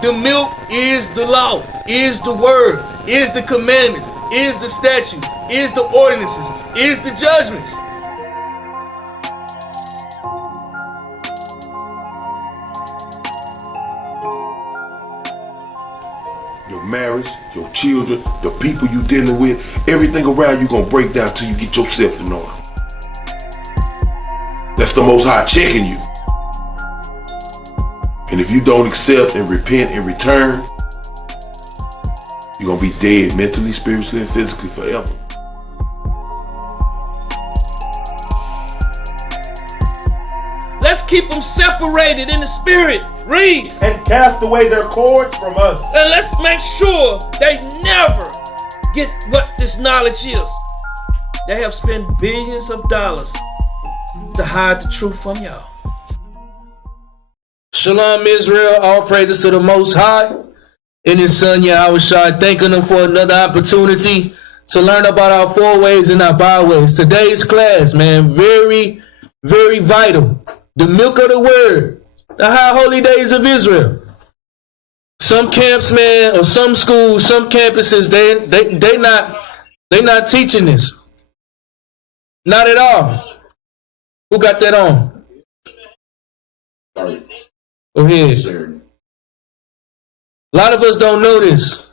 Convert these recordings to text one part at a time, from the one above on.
The milk is the law, is the word, is the commandments, is the statutes, is the ordinances, is the judgments. Your marriage, your children, the people you dealing with, everything around you gonna break down till you get yourself in order. That's the Most High checking you. And if you don't accept and repent and return, you're gonna be dead mentally, spiritually, and physically forever. Let's keep them separated in the spirit. Read. And cast away their cords from us. And let's make sure they never get what this knowledge is. They have spent billions of dollars to hide the truth from y'all. Shalom Israel, all praises to the Most High and His Son Yahawashi, thanking Him for another opportunity to learn about our four ways and our byways. Today's class, man, very, very vital. The milk of the word, the high holy days of Israel. Some camps, man, or some schools, some campuses, they not teaching this. Not at all. Who got that on? Go ahead. A lot of us don't know this.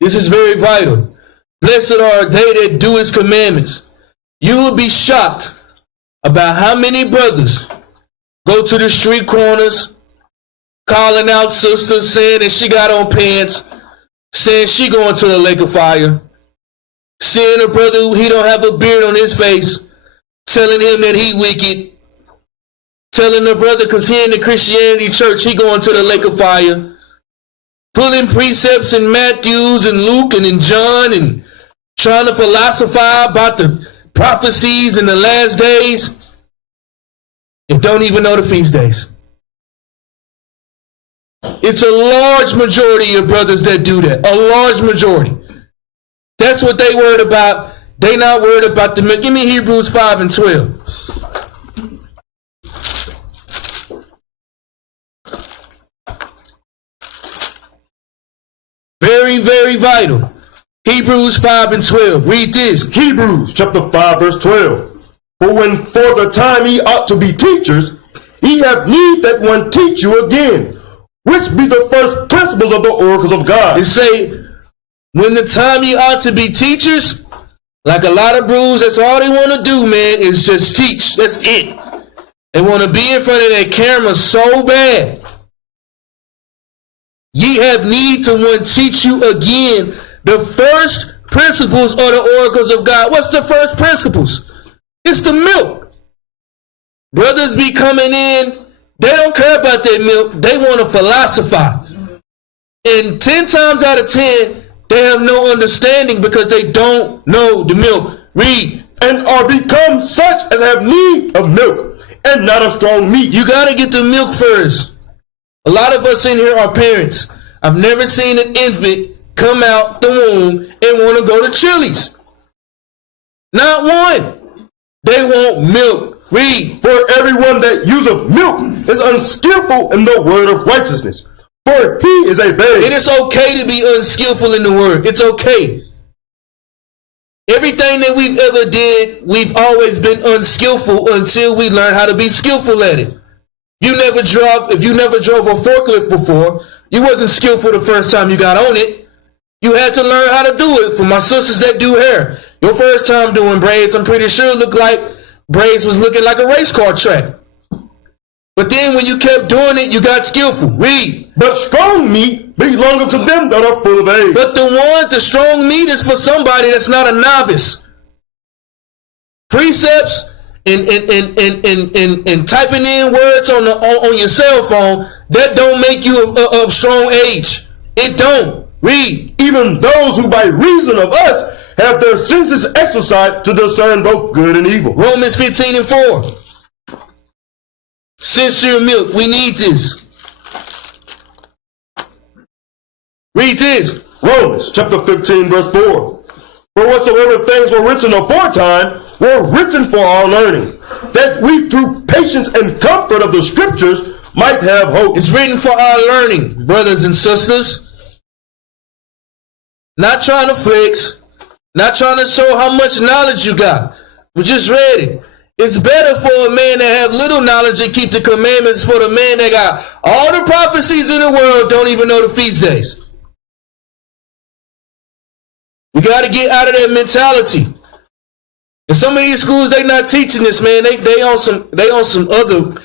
This is very vital. Blessed are they that do His commandments. You will be shocked about how many brothers go to the street corners calling out sisters, saying that she got on pants, saying she going to the lake of fire, seeing a brother he don't have a beard on his face, telling him that he wicked, telling the brother because he in the Christianity church he going to the lake of fire, pulling precepts in Matthews and Luke and in John and trying to philosophize about the prophecies in the last days and don't even know the feast days. It's a large majority of brothers that do that. A large majority. That's what they worried about. They not worried about the milk. Give me Hebrews 5 and 12. Very, very vital. Hebrews 5 and 12. Read this. Hebrews chapter 5 verse 12. For when for the time ye ought to be teachers, ye have need that one teach you again, which be the first principles of the oracles of God. It say, when the time ye ought to be teachers, like a lot of brews, that's all they want to do, man, is just teach. That's it. They want to be in front of that camera so bad. Ye have need to one teach you again the first principles or the oracles of God. What's the first principles? It's the milk. Brothers be coming in, they don't care about their milk. They want to philosophize. And 10 times out of 10, they have no understanding because they don't know the milk. Read. And are become such as have need of milk, and not of strong meat. You got to get the milk first. A lot of us in here are parents. I've never seen an infant come out the womb and want to go to Chili's. Not one. They want milk. Read. For everyone that useth milk is unskillful in the word of righteousness, for he is a babe. It is okay to be unskillful in the word. It's okay. Everything that we've ever did, we've always been unskillful until we learn how to be skillful at it. If you never drove a forklift before, you wasn't skillful the first time you got on it. You had to learn how to do it. For my sisters that do hair, your first time doing braids, I'm pretty sure it looked like braids was looking like a race car track. But then when you kept doing it, you got skillful. Read. But strong meat belongeth to them that are full of age. But the strong meat is for somebody that's not a novice. Precepts and typing in words on your cell phone, that don't make you of strong age. It don't. Read. Even those who by reason of us have their senses exercised to discern both good and evil. Romans 15 and 4. Sincere milk, we need this. Read this. Romans chapter 15 verse 4. For whatsoever things were written aforetime were written for our learning, that we through patience and comfort of the scriptures might have hope. It's written for our learning, brothers and sisters. Not trying to flex, not trying to show how much knowledge you got. We just read it. It's better for a man to have little knowledge and keep the commandments for the man that got all the prophecies in the world, don't even know the feast days. We got to get out of that mentality. And some of these schools, they not teaching this, man. They on some other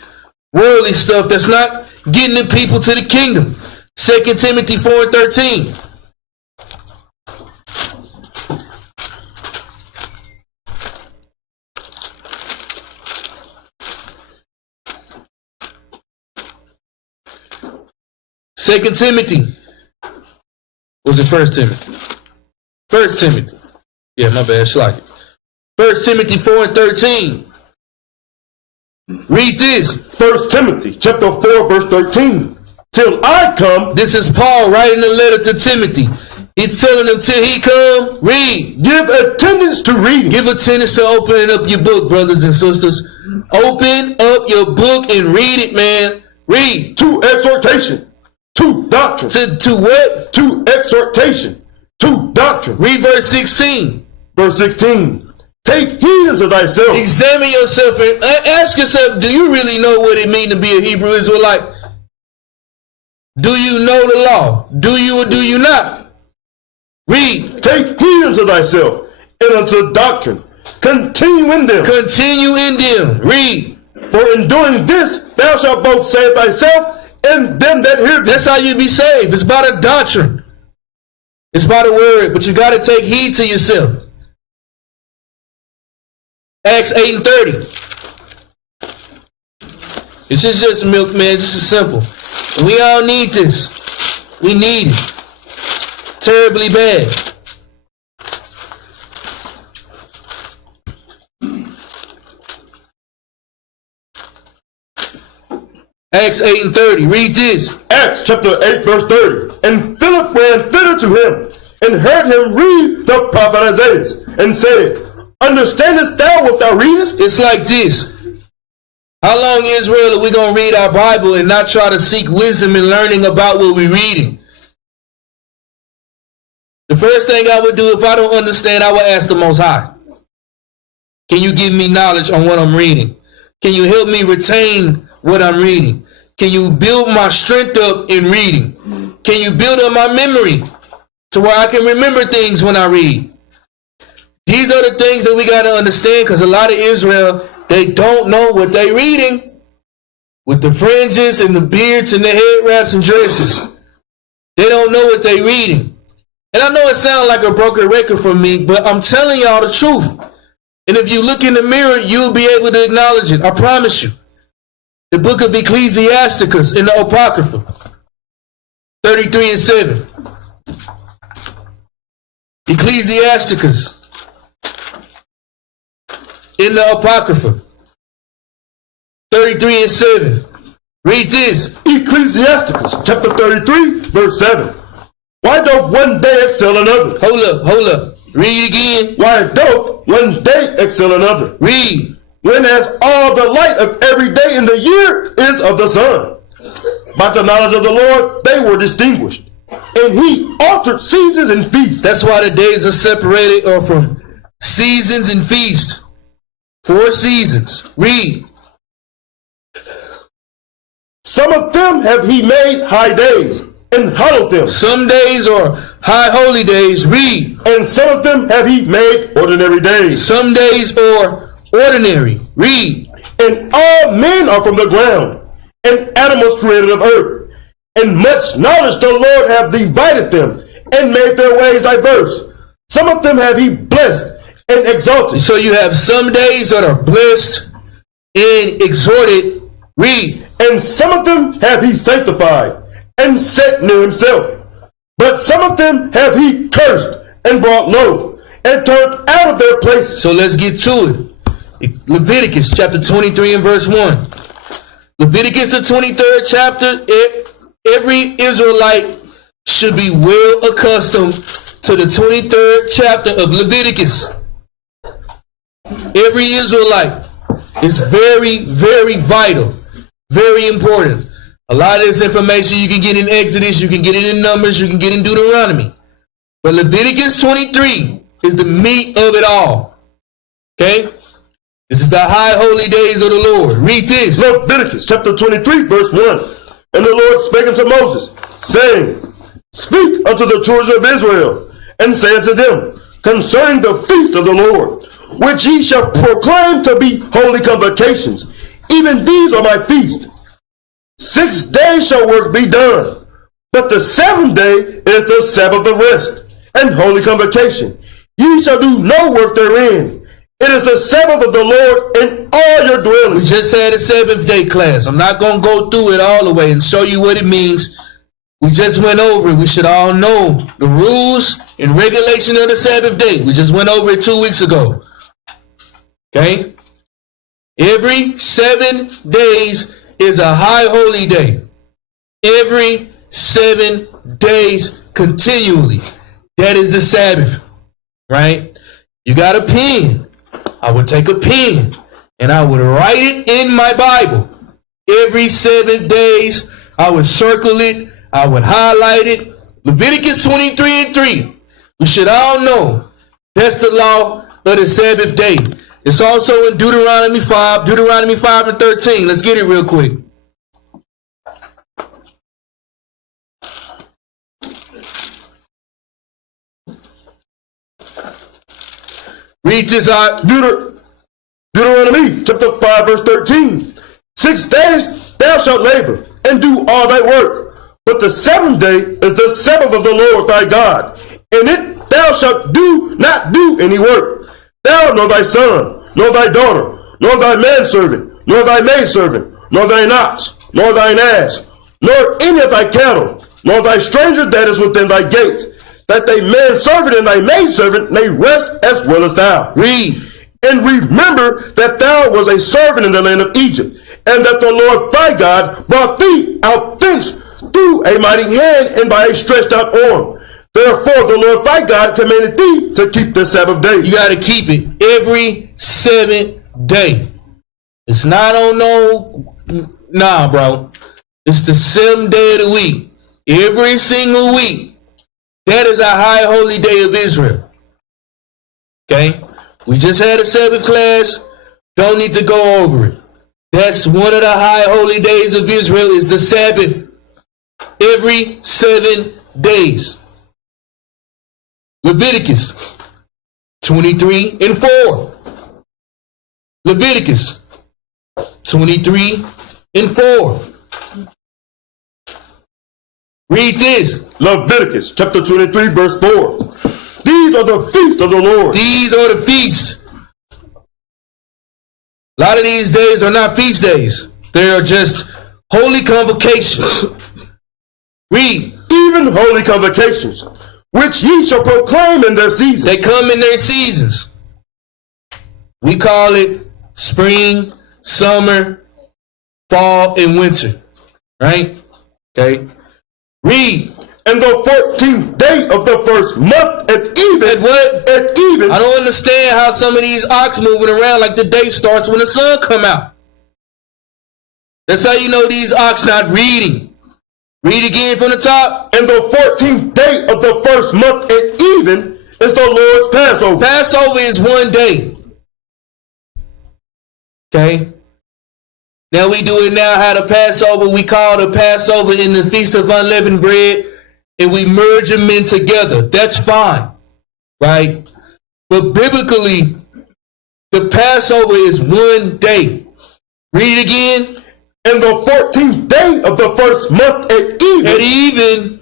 worldly stuff that's not getting the people to the kingdom. 2 Timothy 4:13. Second Timothy. Was it First Timothy? First Timothy. Yeah, my bad. Shlock it. 1 Timothy 4:13. Read this. 1 Timothy chapter 4 verse 13. Till I come. This is Paul writing a letter to Timothy. He's telling him till he come, read. Give attendance to reading. Give attendance to opening up your book, brothers and sisters. Open up your book and read it, man. Read. To exhortation. To doctrine. To what? To exhortation. To doctrine. Read verse 16. Verse 16. Take heed unto thyself. Examine yourself and ask yourself, do you really know what it means to be a Hebrew Israelite? Do you know the law? Do you or do you not? Read. Take heed unto thyself and unto doctrine. Continue in them. Continue in them. Read. For in doing this, thou shalt both save thyself and them that hear thee. That's how you be saved. It's by the doctrine. It's by the word, but you got to take heed to yourself. Acts 8:30. This is just milk, man. This is simple. We all need this. We need it. Terribly bad. Acts 8:30. Read this. Acts chapter 8 verse 30. And Philip ran thither to him and heard him read the prophet Isaiah and said, Understandest thou what thou readest? It's like this. How long, Israel, are we going to read our Bible and not try to seek wisdom and learning about what we're reading? The first thing I would do if I don't understand, I would ask the Most High. Can you give me knowledge on what I'm reading? Can you help me retain what I'm reading? Can you build my strength up in reading? Can you build up my memory to where I can remember things when I read? These are the things that we got to understand, because a lot of Israel, they don't know what they're reading. With the fringes and the beards and the head wraps and dresses. They don't know what they're reading. And I know it sounds like a broken record for me, but I'm telling y'all the truth. And if you look in the mirror, you'll be able to acknowledge it. I promise you. The book of Ecclesiasticus in the Apocrypha. 33:7. Ecclesiasticus in the Apocrypha. 33:7. Read this. Ecclesiasticus chapter 33 verse 7. Why doth one day excel another? Hold up. Read again. Why doth one day excel another? Read. Whenas all the light of every day in the year is of the sun. By the knowledge of the Lord they were distinguished. And he altered seasons and feasts. That's why the days are separated or from seasons and feasts. 4 seasons. Read. Some of them have he made high days and hallowed them. Some days are high holy days. Read. And some of them have he made ordinary days. Some days are ordinary. Read. And all men are from the ground, and animals created of earth. And much knowledge the Lord hath divided them, and made their ways diverse. Some of them have he blessed and exalted. So you have some days that are blessed and exhorted. Read. And some of them have he sanctified, and set near himself. But some of them have he cursed, and brought low, and turned out of their places. So let's get to it. Leviticus chapter 23 and verse 1. Leviticus the 23rd chapter. Every Israelite should be well accustomed to the 23rd chapter of Leviticus. Every Israelite is very, very vital, very important. A lot of this information you can get in Exodus, you can get it in Numbers, you can get in Deuteronomy. But Leviticus 23 is the meat of it all. Okay? This is the high holy days of the Lord. Read this. Leviticus chapter 23, verse 1. And the Lord spake unto Moses, saying, Speak unto the children of Israel, and say unto them, concerning the feast of the Lord, which ye shall proclaim to be holy convocations. Even these are my feast. 6 days shall work be done, but the 7th day is the Sabbath of rest, and holy convocation. Ye shall do no work therein. It is the Sabbath of the Lord in all your dwellings. We just had a 7th day class. I'm not going to go through it all the way and show you what it means. We just went over it. We should all know the rules and regulation of the Sabbath day. We just went over it 2 weeks ago. Okay? Every 7 days is a high holy day. Every 7 days continually. That is the Sabbath. Right? You got a pen. I would take a pen and I would write it in my Bible. Every 7 days, I would circle it. I would highlight it. Leviticus 23 and 3. We should all know that's the law of the Sabbath day. It's also in Deuteronomy 5 and 13. Let's get it real quick. Read this out. Deuteronomy chapter 5 verse 13. 6 days thou shalt labor and do all thy work. But the 7th day is the Sabbath of the Lord thy God. In it thou shalt not do any work. Thou, nor thy son, nor thy daughter, nor thy manservant, nor thy maidservant, nor thine ox, nor thine ass, nor any of thy cattle, nor thy stranger that is within thy gates, that thy manservant and thy maidservant may rest as well as thou. Read. And remember that thou was a servant in the land of Egypt, and that the Lord thy God brought thee out thence through a mighty hand and by a stretched out arm. Therefore the Lord thy God commanded thee to keep the Sabbath day. You got to keep it every 7th day. It's not on nah, bro. It's the 7th day of the week. Every single week. That is a high holy day of Israel. Okay? We just had a Sabbath class. Don't need to go over it. That's one of the high holy days of Israel is the Sabbath. Every 7 days. Leviticus 23 and 4. Leviticus 23 and 4. Read this. Leviticus chapter 23 verse 4. These are the feasts of the Lord. These are the feasts. A lot of these days are not feast days. They are just holy convocations. Read. Even holy convocations, which ye shall proclaim in their seasons. They come in their seasons. We call it spring, summer, fall, and winter. Right? Okay. Read. And the 14th day of the first month at even. At what? At even. I don't understand how some of these ox moving around like the day starts when the sun come out. That's how you know these ox not reading. Read again from the top. And the 14th day of the first month at even is the Lord's Passover. Passover is 1 day. Okay. Now we do it now how the Passover, we call the Passover in the Feast of Unleavened Bread, and we merge them in together. That's fine. Right? But biblically, the Passover is 1 day. Read it again. And the 14th day of the first month at even. At even.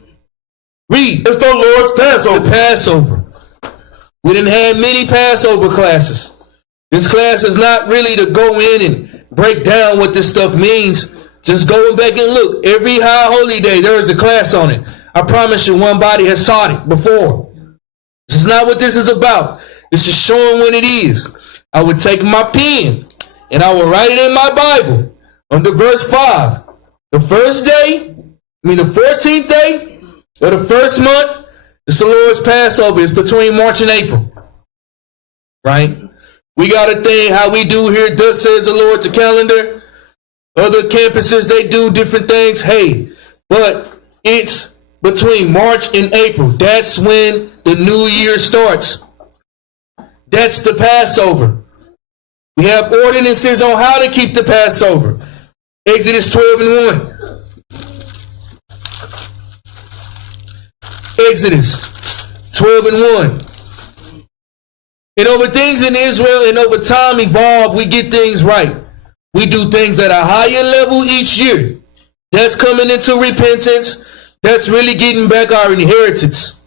Read. It's the Lord's Passover. The Passover. We didn't have many Passover classes. This class is not really to go in and break down what this stuff means. Just going back and look. Every high holy day, there is a class on it. I promise you, Onebody has taught it before. This is not what this is about. This is showing what it is. I would take my pen and I would write it in my Bible under verse 5. The first day, the 14th day of the first month, it's the Lord's Passover. It's between March and April. Right? We got a thing how we do here, thus says the Lord, the calendar. Other campuses, they do different things. Hey, but it's between March and April. That's when the new year starts. That's the Passover. We have ordinances on how to keep the Passover. Exodus 12 and 1. Exodus 12 and 1. And over things in Israel and over time evolve, we get things right. We do things at a higher level each year. That's coming into repentance. That's really getting back our inheritance.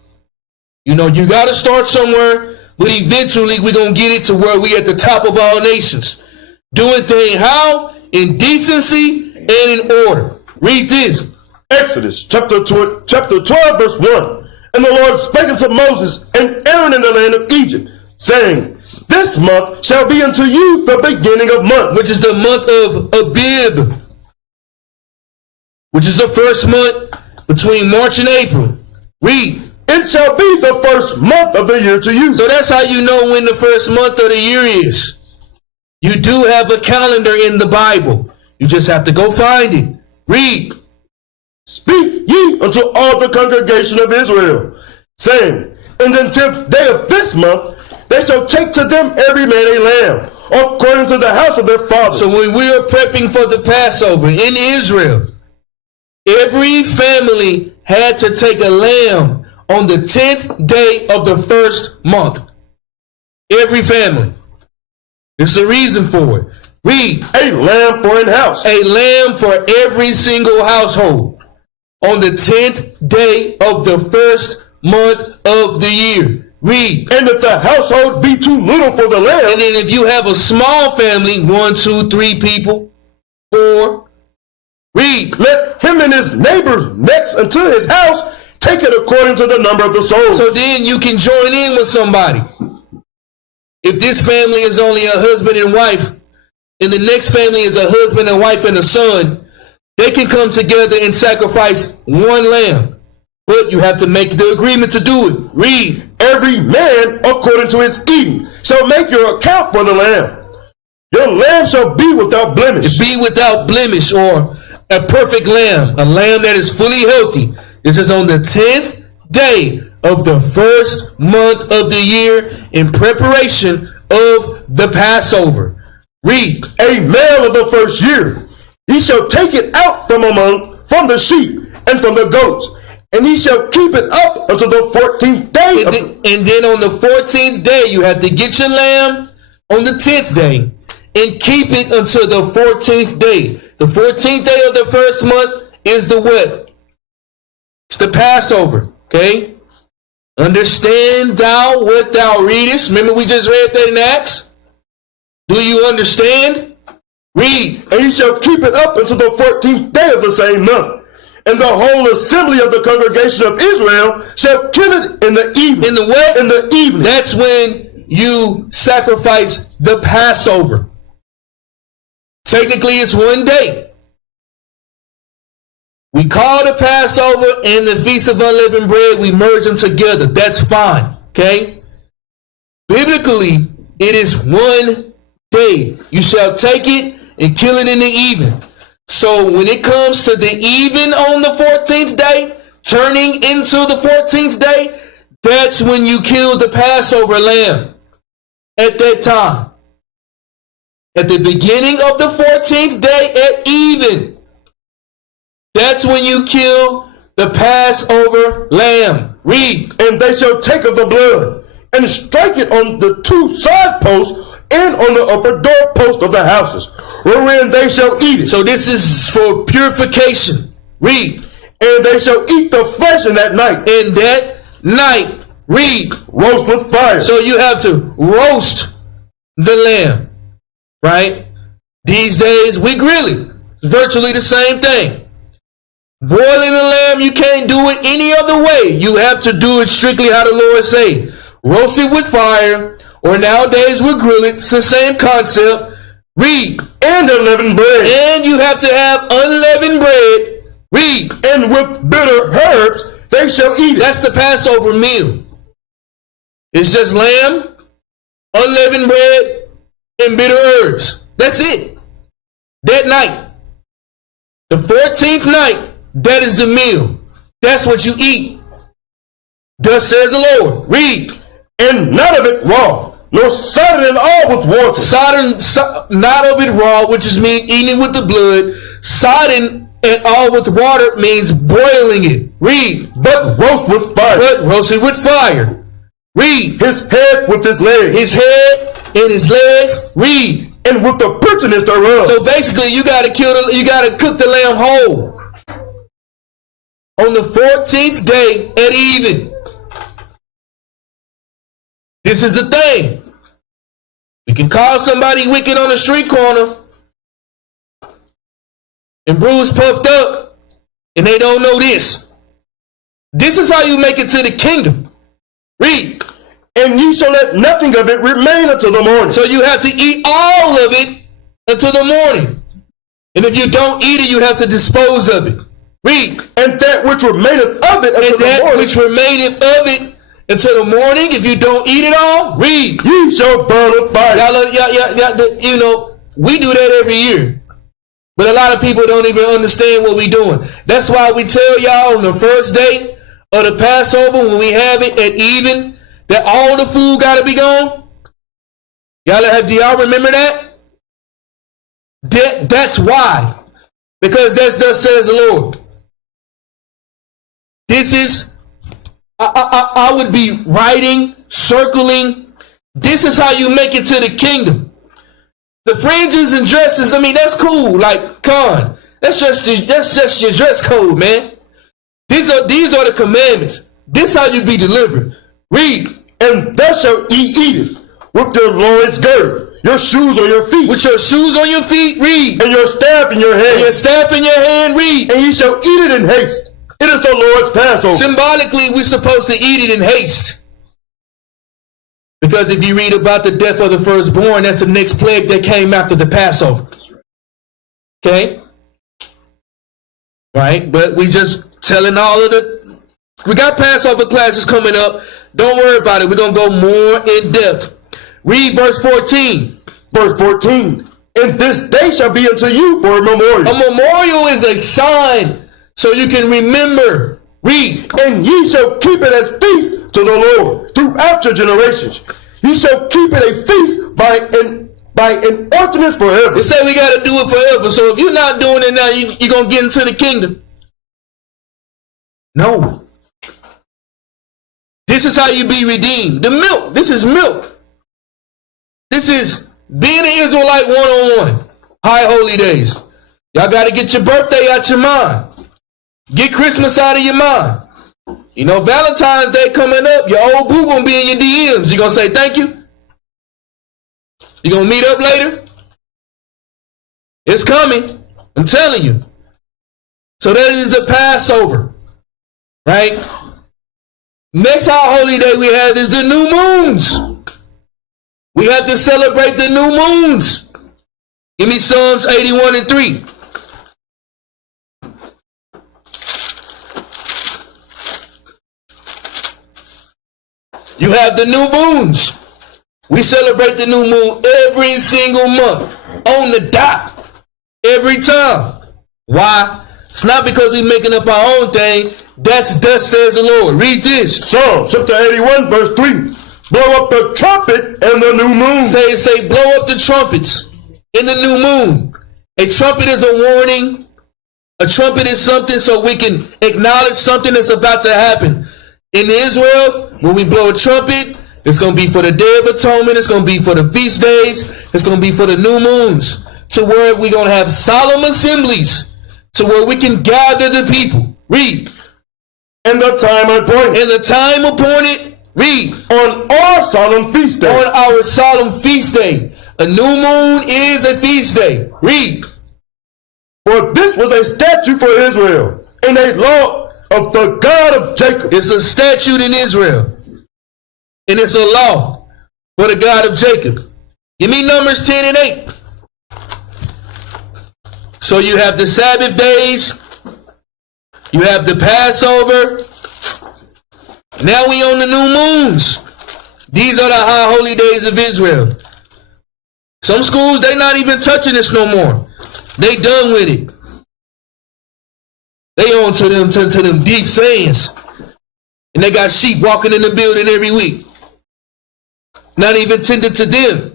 You know, you got to start somewhere, but eventually we're going to get it to where we at the top of all nations. Doing things how? In decency and in order. Read this. Exodus chapter 12, verse 1. And the Lord spake unto Moses and Aaron in the land of Egypt, saying, this month shall be unto you the beginning of month, which is the month of Abib, which is the first month between March and April. Read. It shall be the first month of the year to you. So that's how you know when the first month of the year is. You do have a calendar in the Bible. You just have to go find it. Read. Speak ye unto all the congregation of Israel, saying, in the 10th day of this month, they shall take to them every man a lamb, according to the house of their fathers. So when we are prepping for the Passover in Israel, every family had to take a lamb on the 10th day of the first month. Every family. There's a reason for it. Read. A lamb for an house. A lamb for every single household on the 10th day of the first month of the year. Read. And if the household be too little for the lamb. And then if you have a small family, 1, 2, 3 people, 4. Read. Let him and his neighbor next unto his house take it according to the number of the souls. So then you can join in with somebody. If this family is only a husband and wife, and the next family is a husband and wife and a son, they can come together and sacrifice one lamb. But you have to make the agreement to do it. Read. Every man according to his eating shall make your account for the lamb. Your lamb shall be without blemish. Be without blemish, or a perfect lamb, a lamb that is fully healthy. This is on the 10th day of the first month of the year in preparation of the Passover. Read. A male of the first year, he shall take it out from the sheep and from the goats, and he shall keep it up until the 14th day. And then on the 14th day, you have to get your lamb on the 10th day and keep it until the 14th day. The 14th day of the first month is the what? It's the Passover, okay? Understand thou what thou readest. Remember we just read that in Acts? Do you understand? Read. And he shall keep it up until the 14th day of the same month. And the whole assembly of the congregation of Israel shall kill it in the evening. In the what? In the evening. That's when you sacrifice the Passover. Technically, it's one day. We call the Passover and the Feast of Unleavened Bread, we merge them together. That's fine, okay? Biblically, it is one day. You shall take it and kill it in the evening. So when it comes to the even on the 14th day, turning into the 14th day, that's when you kill the Passover lamb. At that time. At the beginning of the 14th day at even. That's when you kill the Passover lamb. Read. And they shall take of the blood and strike it on the two side posts and on the upper door post of the houses, wherein they shall eat it. So this is for purification. Read. And they shall eat the flesh in that night. In that night. Read. Roast with fire. So you have to roast the lamb. Right? These days we grill it. It's virtually the same thing. Boiling the lamb, you can't do it any other way. You have to do it strictly how the Lord say. Roast it with fire, or nowadays we grill it. It's the same concept. Read. And unleavened bread. And you have to have unleavened bread. Read. And with bitter herbs they shall eat it. That's the Passover meal. It's just lamb, unleavened bread, and bitter herbs. That's it. That night. The 14th night, that is the meal. That's what you eat. Thus says the Lord. Read. And none of it raw, nor sodden at all with water. Sodden, not of it raw, which is mean eating with the blood. Sodden and all with water means boiling it. Read. But roast with fire. But roasted with fire. Read. His head with his legs. His head and his legs. Read. And with the purchase thereof. So basically, you gotta cook the lamb whole on the 14th day at even. This is the thing. We can call somebody wicked on the street corner and bruised, puffed up, and they don't know this. This is how you make it to the kingdom. Read. And ye shall let nothing of it remain until the morning. So you have to eat all of it until the morning. And if you don't eat it, you have to dispose of it. Read. And that which remaineth of it until the morning. And that which remaineth of it until the morning, if you don't eat it all, read. Ye shall burn with fire. You know, we do that every year. But a lot of people don't even understand what we're doing. That's why we tell y'all on the first day of the Passover, when we have it at even, that all the food got to be gone. Do y'all remember that? That's why. Because that's thus says the Lord. This is, I would be writing, circling. This is how you make it to the kingdom. The fringes and dresses, I mean, that's cool. Like, con, that's just your dress code, man. These are the commandments. This is how you be delivered. Read. And thou shalt eat it with your loins girded, your shoes on your feet. With your shoes on your feet, read. And your staff in your hand. And your staff in your hand, read. And ye shall eat it in haste. It is the Lord's Passover. Symbolically, we're supposed to eat it in haste. Because if you read about the death of the firstborn, that's the next plague that came after the Passover. Okay? Right? But we just telling all of we got Passover classes coming up. Don't worry about it. We're going to go more in depth. Read verse 14. Verse 14. And this day shall be unto you for a memorial. A memorial is a sign so you can remember. Read. And ye shall keep it as feast to the Lord throughout your generations. Ye shall keep it a feast by an ordinance forever. They say we got to do it forever. So if you're not doing it now, you're going to get into the kingdom. No. This is how you be redeemed. The milk. This is milk. This is being an Israelite one-on-one. High holy days. Y'all got to get your birthday out your mind. Get Christmas out of your mind. You know, Valentine's Day coming up. Your old boo going to be in your DMs. You going to say thank you? You going to meet up later? It's coming. I'm telling you. So that is the Passover. Right? Next high holy day we have is the new moons. We have to celebrate the new moons. Give me Psalms 81 and 3. You have the new moons. We celebrate the new moon every single month on the dot. Every time. Why? It's not because we're making up our own thing. That's thus says the Lord. Read this. Psalm chapter 81 verse 3. Blow up the trumpet in the new moon. Say blow up the trumpets in the new moon. A trumpet is a warning. A trumpet is something so we can acknowledge something that's about to happen. In Israel, when we blow a trumpet, it's going to be for the Day of Atonement. It's going to be for the feast days. It's going to be for the new moons. To where we're going to have solemn assemblies. To where we can gather the people. Read. And the time appointed. And the time appointed. Read. On our solemn feast day. On our solemn feast day. A new moon is a feast day. Read. For this was a statute for Israel, and a law of the God of Jacob. It's a statute in Israel. And it's a law for the God of Jacob. Give me Numbers 10 and 8. So you have the Sabbath days. You have the Passover. Now we on the new moons. These are the high holy days of Israel. Some schools, they not even touching this no more. They done with it. They on to them deep sayings. And they got sheep walking in the building every week. Not even tended to them.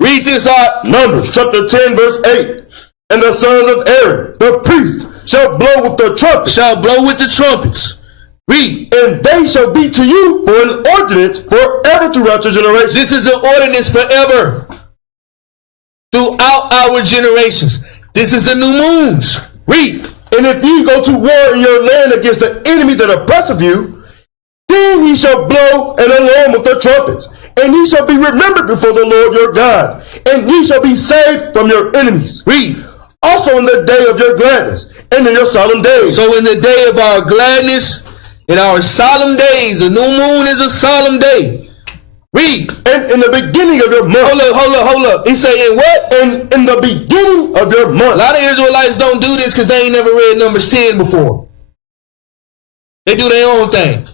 Read this out. Numbers chapter 10 verse 8. And the sons of Aaron, the priest, shall blow with the trumpet. Shall blow with the trumpets. Read. And they shall be to you for an ordinance forever throughout your generations. This is an ordinance forever. Throughout our generations. This is the new moons. Read. And if ye go to war in your land against the enemy that oppresseth you, then ye shall blow an alarm with the trumpets, and ye shall be remembered before the Lord your God, and ye shall be saved from your enemies. Read. Also in the day of your gladness, and in your solemn days. So in the day of our gladness, in our solemn days, the new moon is a solemn day. Read. And in the beginning of your month. Hold up. He say in what? And in the beginning of your month. A lot of Israelites don't do this because they ain't never read Numbers 10 before. They do their own thing.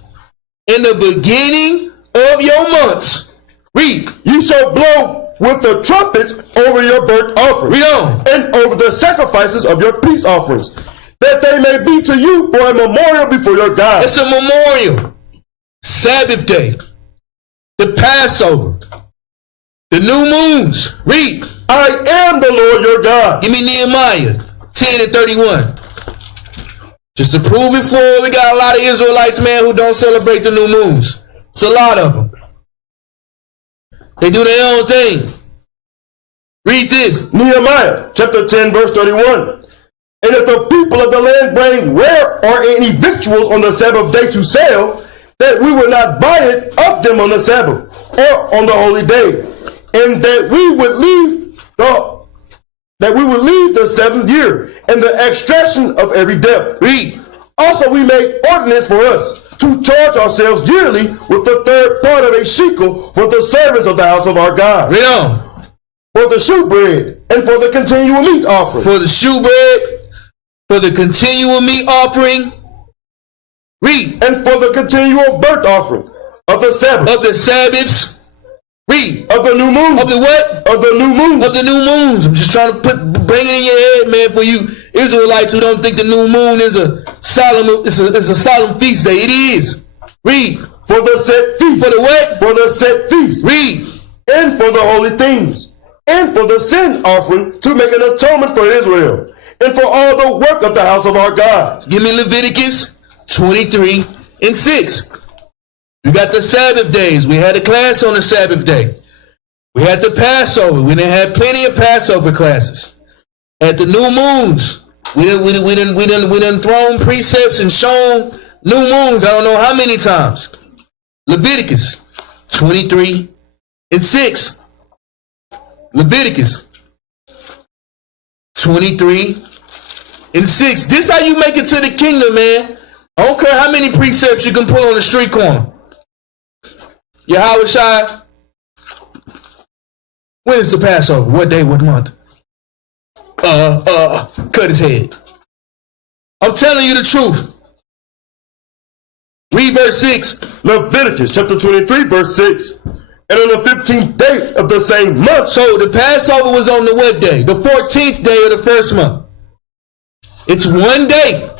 In the beginning of your months. Read. Ye shall blow with the trumpets over your burnt offerings. Read on. And over the sacrifices of your peace offerings, that they may be to you for a memorial before your God. It's a memorial. Sabbath day. The Passover. The new moons. Read. I am the Lord your God. Give me Nehemiah 10 and 31. Just to prove it for, we got a lot of Israelites, man, who don't celebrate the new moons. It's a lot of them. They do their own thing. Read this. Nehemiah chapter 10 verse 31. And if the people of the land bring ware or any victuals on the Sabbath day to sell, that we will not buy it of them on the Sabbath or on the holy day, and that we would leave the seventh year and the extraction of every debt. Read. Also we make ordinance for us to charge ourselves yearly with the third part of a shekel for the service of the house of our God. Read on. For the shewbread and for the continual meat offering. For the shewbread, for the continual meat offering. Read. And for the continual burnt offering of the Sabbath. Of the Sabbaths. Read. Of the new moon. Of the what? Of the new moon. Of the new moons. I'm just trying to bring it in your head, man, for you Israelites who don't think the new moon is a solemn, it's a solemn feast day. It is. Read. For the set feast. For the what? For the set feast. Read. And for the holy things. And for the sin offering to make an atonement for Israel. And for all the work of the house of our God. Give me Leviticus 23 and 6. We got the Sabbath days. We had a class on the Sabbath day. We had the Passover. We done had plenty of Passover classes. At the new moons, we done thrown precepts and shown new moons I don't know how many times. Leviticus 23 and 6. Leviticus 23 and 6. This how you make it to the kingdom, man. I don't care how many precepts you can pull on the street corner. Yahawashi, when is the Passover? What day, what month? Cut his head. I'm telling you the truth. Read verse 6. Leviticus chapter 23 verse 6. And on the 15th day of the same month. So the Passover was on the what day? The 14th day of the first month. It's one day.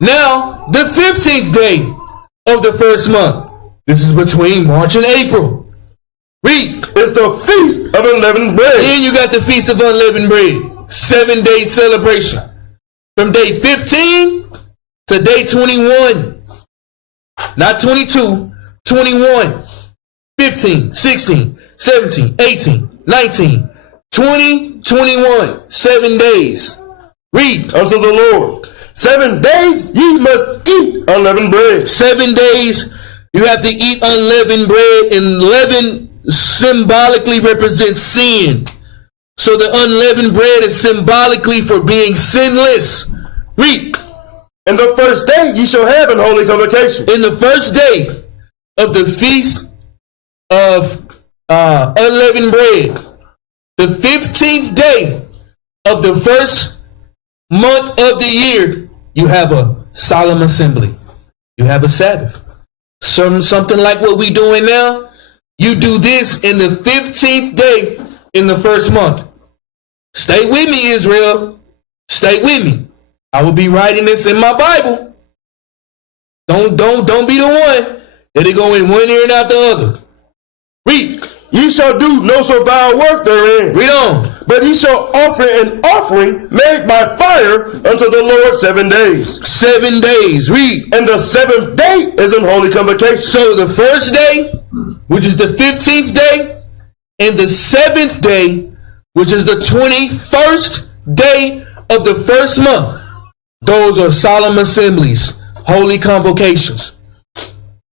Now, the 15th day of the first month. This is between March and April. Read. It's the feast of unleavened bread. Then you got the feast of unleavened bread. 7-day celebration. From day 15 to day 21. Not 22, 21. 15, 16, 17, 18, 19, 20, 21. 7 days. Read. Unto the Lord. 7 days ye must eat unleavened bread. 7 days you have to eat unleavened bread, and leaven symbolically represents sin. So the unleavened bread is symbolically for being sinless. Read. And the first day ye shall have an holy convocation. In the first day of the feast of unleavened bread, the 15th day of the first month of the year, you have a solemn assembly. You have a Sabbath. Something like what we doing now. You do this in the 15th day in the first month. Stay with me, Israel. Stay with me. I will be writing this in my Bible. Don't be the one that it go in one ear and out the other. Read. Ye shall do no servile work therein. Read on. But ye shall offer an offering made by fire unto the Lord 7 days. 7 days. Read. And the 7th day is an holy convocation. So the first day, which is the 15th day, and the 7th day, which is the 21st day of the first month, those are solemn assemblies, holy convocations.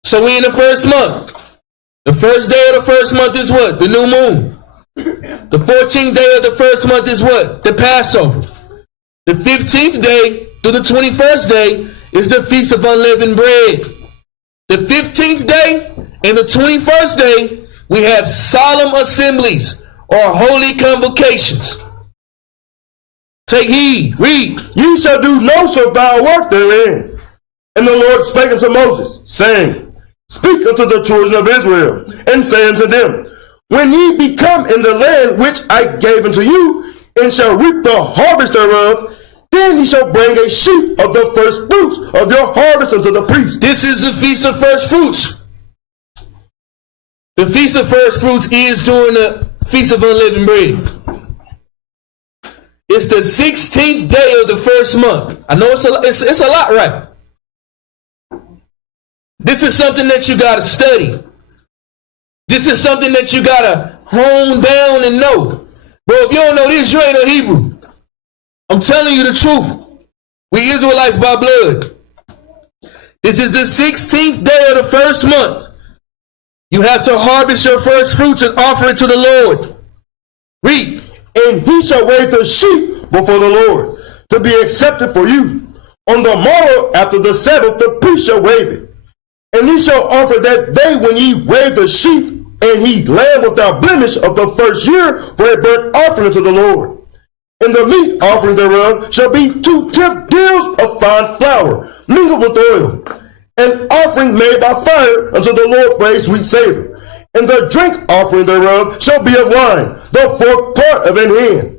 So we in the first month. The first day of the first month is what? The new moon. The 14th day of the first month is what? The Passover. The 15th day to the 21st day is the Feast of Unleavened Bread. The 15th day and the 21st day, we have solemn assemblies or holy convocations. Take heed. Read. Ye shall do no servile work therein. And the Lord spake unto Moses, saying, Speak unto the children of Israel, and say unto them, When ye be come in the land which I gave unto you, and shall reap the harvest thereof, then ye shall bring a sheaf of the first fruits of your harvest unto the priest. This is the Feast of First Fruits. The Feast of First Fruits is during the Feast of Unleavened Bread. It's the 16th day of the first month. I know it's a lot, right? This is something that you got to study. This is something that you got to hone down and know. Bro, if you don't know this, you ain't a Hebrew. I'm telling you the truth. We Israelites by blood. This is the 16th day of the first month. You have to harvest your first fruits and offer it to the Lord. Read. And he shall wave the sheep before the Lord, to be accepted for you. On the morrow after the Sabbath, the priest shall wave it. And he shall offer that day when ye wave the sheep, and he lamb without blemish of the first year for a burnt offering to the Lord. And the meat offering thereof shall be 2/10 deals of fine flour, mingled with oil, an offering made by fire unto the Lord for a sweet savor. And the drink offering thereof shall be of wine, the 4th part of an hin.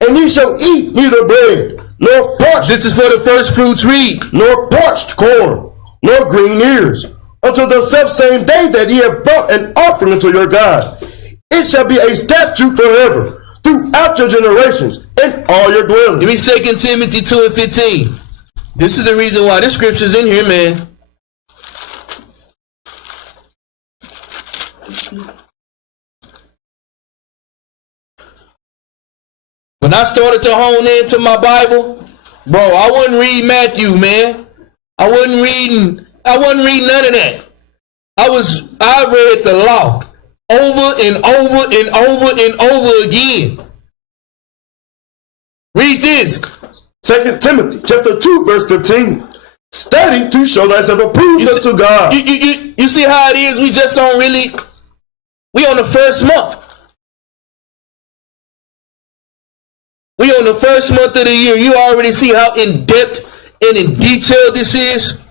And ye shall eat neither bread, nor parched. This is for the first fruits. Read. Nor parched corn, nor green ears, until the selfsame day that ye have brought an offering unto your God. It shall be a statute forever, throughout your generations, in all your dwellings. Give me 2 Timothy 2 and 15. This is the reason why this scripture's in here, man. When I started to hone into my Bible, bro, I wouldn't read Matthew, man. I wasn't reading none of that. I read the law over and over and over and over again. Read this. 2 Timothy chapter 2, verse 15. Study to show thyself approved unto God. You see how it is? We just don't really. We on the first month. We on the first month of the year. You already see how in depth and in detail this is.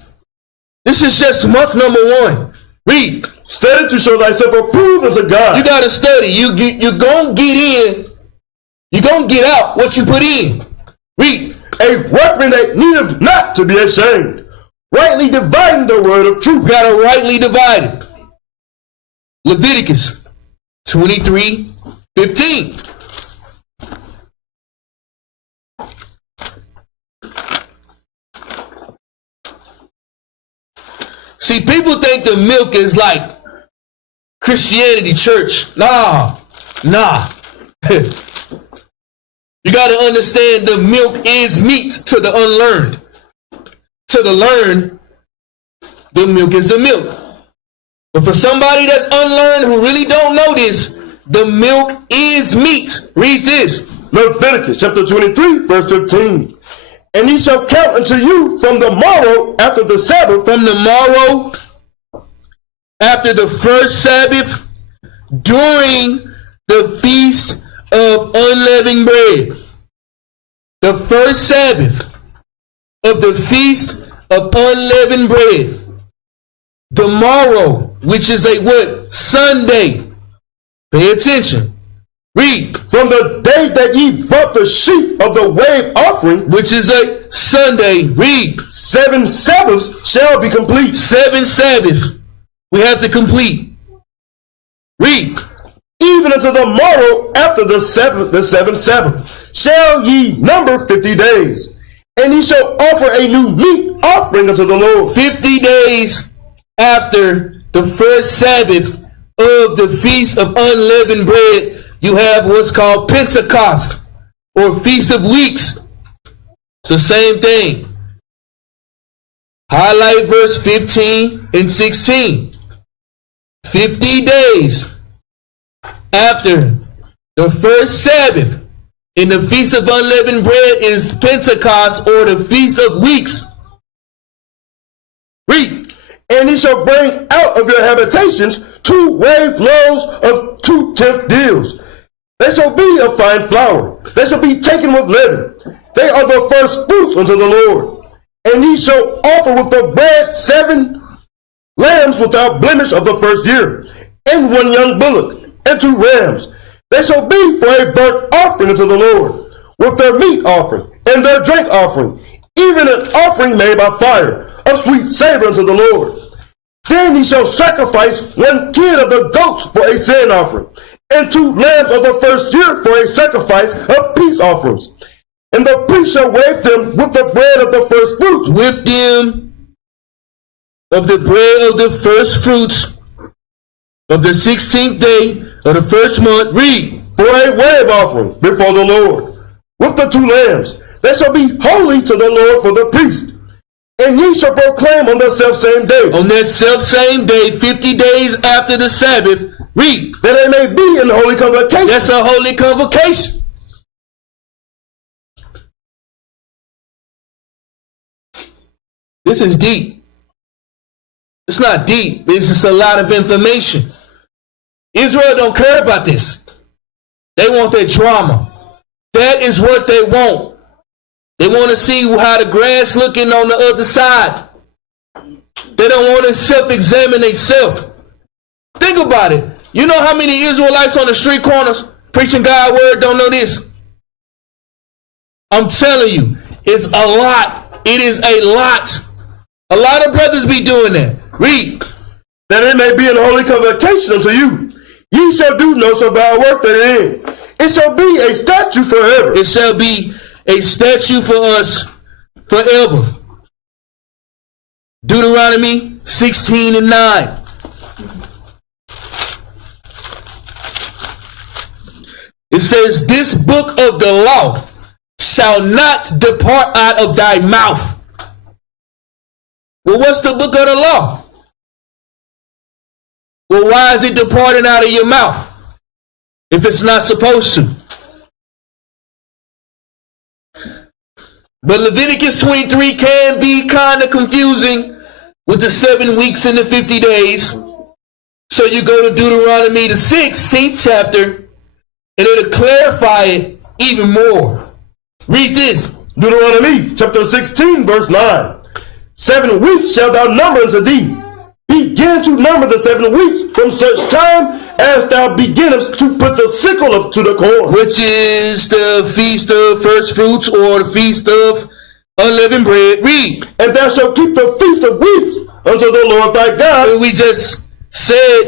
This is just month number 1. Read. Study to show thyself approved unto God. You gotta study. You gonna get in. You gonna get out what you put in. Read. A workman that needeth not to be ashamed, rightly dividing the word of truth. You gotta rightly divide it. Leviticus 23:15. See, people think the milk is like Christianity church. Nah. You got to understand the milk is meat to the unlearned. To the learned, the milk is the milk. But for somebody that's unlearned who really don't know this, the milk is meat. Read this. Leviticus chapter 23, verse 15. And he shall count unto you from the morrow after the Sabbath. From the morrow after the first Sabbath, during the Feast of Unleavened Bread. The first Sabbath of the Feast of Unleavened Bread. The morrow, which is a what? Sunday. Pay attention. Read. From the day that ye brought the sheaf of the wave offering, which is a Sunday. Read. 7 Sabbaths shall be complete. 7 Sabbaths we have to complete. Read. Even unto the morrow after the seventh Sabbath shall ye number 50 days. And ye shall offer a new meat offering unto the Lord. 50 days after the first Sabbath of the Feast of Unleavened Bread, you have what's called Pentecost or Feast of Weeks. It's the same thing. Highlight verse 15 and 16. 50 days after the first Sabbath in the Feast of Unleavened Bread is Pentecost or the Feast of Weeks. Read. And ye shall bring out of your habitations 2 wave loaves of 2 tenth deals. They shall be of fine flour. They shall be taken with leaven. They are the first fruits unto the Lord. And ye shall offer with the bread 7 lambs without blemish of the first year, and 1 young bullock, and 2 rams. They shall be for a burnt offering unto the Lord, with their meat offering, and their drink offering, even an offering made by fire, of sweet savor unto the Lord. Then ye shall sacrifice 1 kid of the goats for a sin offering, and 2 lambs of the first year for a sacrifice of peace offerings. And the priest shall wave them with the bread of the first fruits. With them of the bread of the first fruits of the 16th day of the first month. Read. For a wave offering before the Lord, with the 2 lambs. They shall be holy to the Lord for the priest. And ye shall proclaim on the selfsame day. On that selfsame day, 50 days after the Sabbath. Read. That they may be in holy convocation. That's a holy convocation. This is deep. It's not deep. It's just a lot of information. Israel don't care about this. They want their drama. That is what they want. They want to see how the grass looking on the other side. They don't want to self-examine themselves. Think about it. You know how many Israelites on the street corners preaching God's word don't know this? I'm telling you, it's a lot. It is a lot. A lot of brothers be doing that. Read. That it may be in holy convocation unto you. Ye shall do no servile work therein. It shall be a statute forever. It shall be a statute for us forever. Deuteronomy 16 and 9. It says, this book of the law shall not depart out of thy mouth. Well, what's the book of the law? Well, why is it departing out of your mouth if it's not supposed to? But Leviticus 23 can be kind of confusing with the 7 weeks and the 50 days. So you go to Deuteronomy, the 16th chapter, and it'll clarify it even more. Read this. Deuteronomy chapter 16 verse 9. 7 weeks shalt thou number unto thee. Begin to number the 7 weeks from such time as thou beginnest to put the sickle up to the corn. Which is the feast of first fruits or the feast of unleavened bread. Read. And thou shalt keep the feast of weeks unto the Lord thy God. And we just said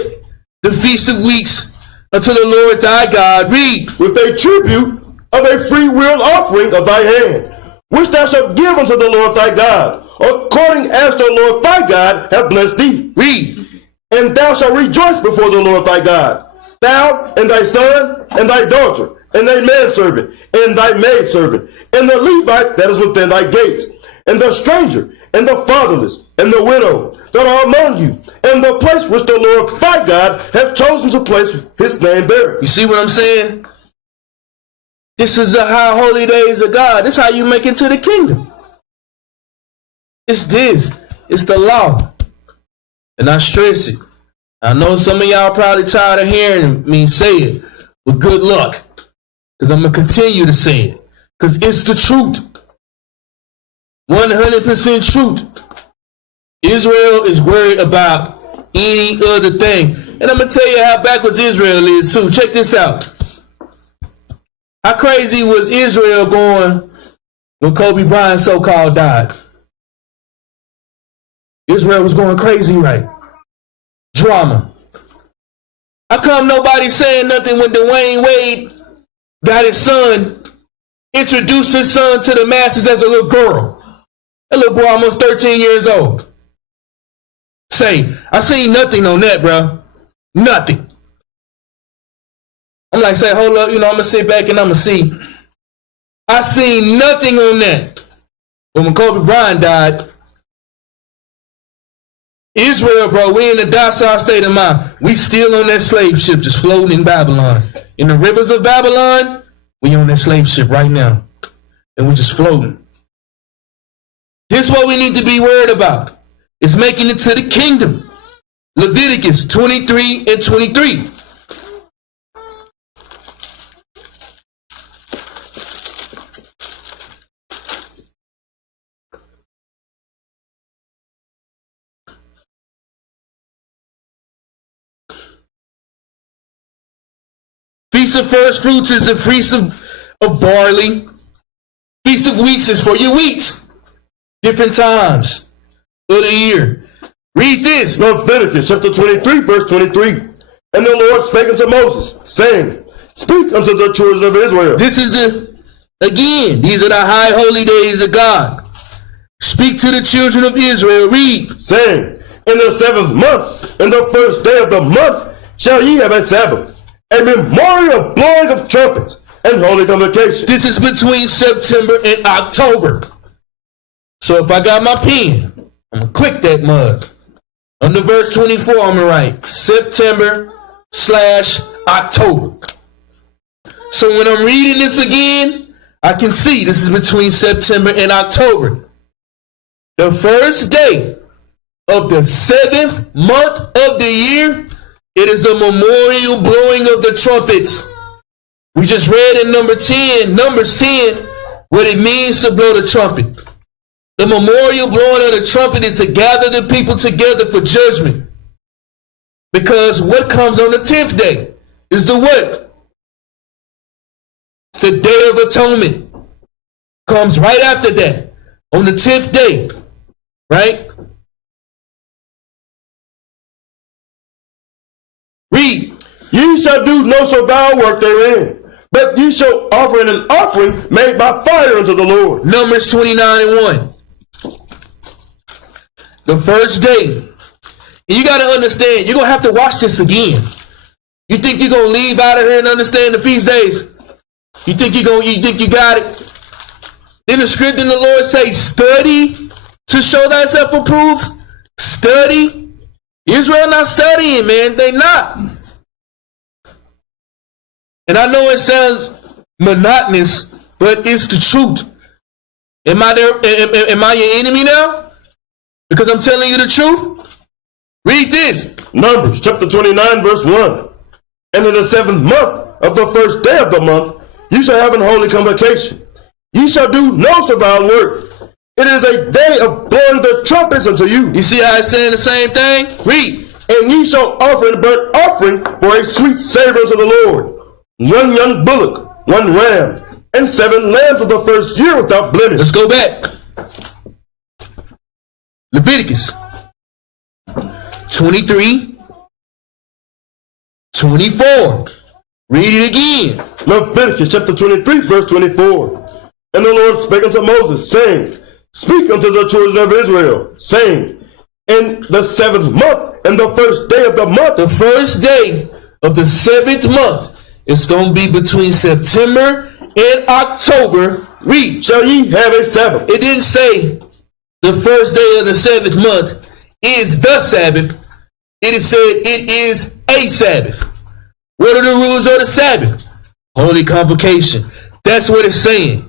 the feast of weeks unto the Lord thy God. Read. With a tribute of a free will offering of thy hand, which thou shalt give unto the Lord thy God, according as the Lord thy God hath blessed thee. Read. And thou shalt rejoice before the Lord thy God, thou and thy son and thy daughter, and thy manservant, and thy maidservant, and the Levite that is within thy gates, and the stranger, and the fatherless, and the widow that are among you, and the place which the Lord thy God hath chosen to place his name there. You see what I'm saying? This is the high holy days of God. This is how you make it to the kingdom. It's this. It's the law. And I stress it. I know some of y'all probably tired of hearing me say it. But good luck. Because I'm going to continue to say it. Because it's the truth. 100% truth. Israel is worried about any other thing. And I'm going to tell you how backwards Israel is too. Check this out. How crazy was Israel going when Kobe Bryant so-called died? Israel was going crazy, right? Drama. How come nobody saying nothing when Dwayne Wade got his son, introduced his son to the masses as a little girl? That little boy almost 13 years old. Say, I seen nothing on that, bro. Nothing. I'm like, say, hold up, I'm going to sit back and I'm going to see. I seen nothing on that. But when Kobe Bryant died, Israel, bro, we in the docile state of mind. We still on that slave ship just floating in Babylon. In the rivers of Babylon, we on that slave ship right now. And we just floating. This is what we need to be worried about. It's making it to the kingdom. Leviticus 23 and 23. Feast of first fruits is the feast of barley. Feast of weeks is for your weeks. Different times of the year. Read this. Leviticus chapter 23, verse 23. And the Lord spake unto Moses, saying, Speak unto the children of Israel. This is these are the high holy days of God. Speak to the children of Israel. Read. Saying, In the 7th month, in the first day of the month, shall ye have a Sabbath, a memorial blowing of trumpets, and holy convocation. This is between September and October. So if I got my pen, I'm going to click that mug. Under verse 24, I'm going to write September/October. So when I'm reading this again, I can see this is between September and October. The first day of the 7th month of the year, it is the memorial blowing of the trumpets. We just read in Numbers 10, what it means to blow the trumpet. The memorial blowing of the trumpet is to gather the people together for judgment. Because what comes on the 10th day is the what? It's the Day of Atonement. Comes right after that. On the 10th day. Right? Read. Ye shall do no servile work therein, but ye shall offer an offering made by fire unto the Lord. Numbers 29:1. The first day. And you got to understand, you're going to have to watch this again. You think you're going to leave out of here and understand the feast days? You think you got it? In the script, and the Lord say, study to show thyself approved. Study. Israel not studying, man. They not. And I know it sounds monotonous, but it's the truth. Am I your enemy now? Because I'm telling you the truth? Read this. Numbers chapter 29, verse 1. And in the 7th month of the first day of the month, you shall have an holy convocation. Ye shall do no servile work. It is a day of blowing the trumpets unto you. You see how it's saying the same thing? Read. And ye shall offer a burnt offering for a sweet savor unto the Lord. 1 young bullock, 1 ram, and 7 lambs of the first year without blemish. Let's go back. Leviticus 23, 24. Read it again. Leviticus chapter 23, verse 24. And the Lord spake unto Moses, saying, Speak unto the children of Israel, saying, In the 7th month, and the first day of the month. The first day of the 7th month. It's going to be between September and October. Read. Shall ye have a Sabbath? It didn't say the first day of the 7th month is the Sabbath. It is said it is a Sabbath. What are the rules of the Sabbath? Holy convocation. That's what it's saying.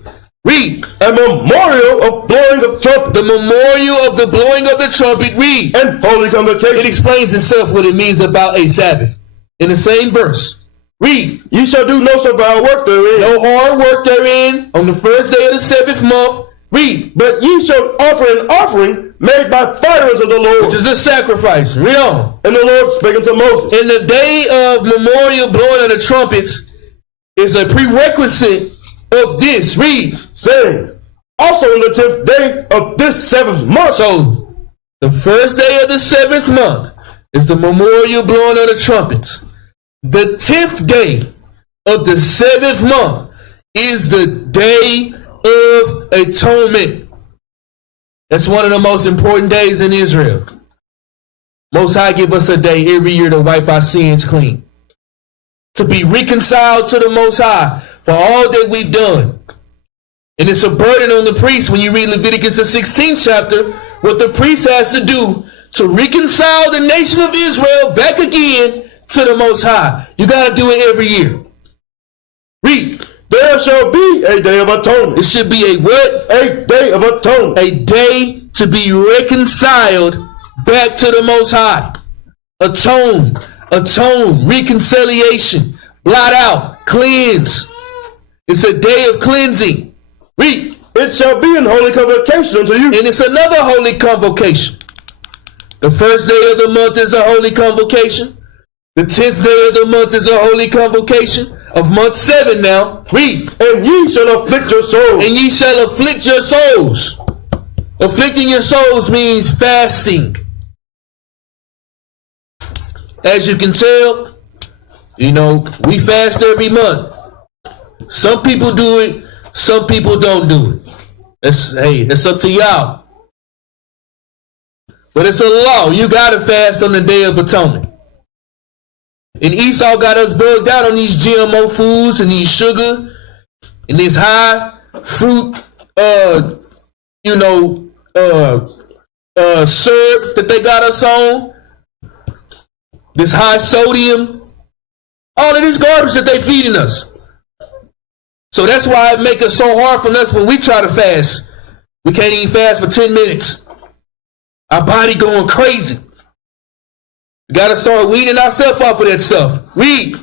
Read. A memorial of blowing of trumpet. The memorial of the blowing of the trumpet. Read. And holy convocation. It explains itself what it means about a Sabbath. In the same verse. Read. Ye shall do no servile work therein. No hard work therein on the first day of the 7th month. Read. But ye shall offer an offering made by fire unto the Lord. Which is a sacrifice. Read on. And the Lord spake unto Moses. In the day of memorial blowing of the trumpets, is a prerequisite of this. Read. Saying, also in the 10th day of this 7th month. So, the first day of the 7th month is the memorial blowing of the trumpets. The 10th day of the 7th month is the Day of Atonement. That's one of the most important days in Israel. Most High give us a day every year to wipe our sins clean, to be reconciled to the Most High for all that we've done. And it's a burden on the priest when you read Leviticus the 16th chapter, what the priest has to do to reconcile the nation of Israel back again to the Most High. You got to do it every year. Read. There shall be a day of atonement. It should be a what? A day of atonement. A day to be reconciled back to the Most High. Atone, reconciliation, blot out, cleanse. It's a day of cleansing. Read. It shall be an holy convocation unto you. And it's another holy convocation. The first day of the month is a holy convocation. The 10th day of the month is a holy convocation. Of month 7 now. Read. And ye shall afflict your souls. And ye shall afflict your souls. Afflicting your souls means fasting. As you can tell, we fast every month. Some people do it, some people don't do it. It's up to y'all. But it's a law. You gotta fast on the Day of Atonement. And Esau got us bugged out on these GMO foods and these sugar and this high fruit, syrup that they got us on. This high sodium, all of this garbage that they feeding us. So that's why it make it so hard for us when we try to fast. We can't even fast for 10 minutes. Our body going crazy. We got to start weaning ourselves off of that stuff. Read.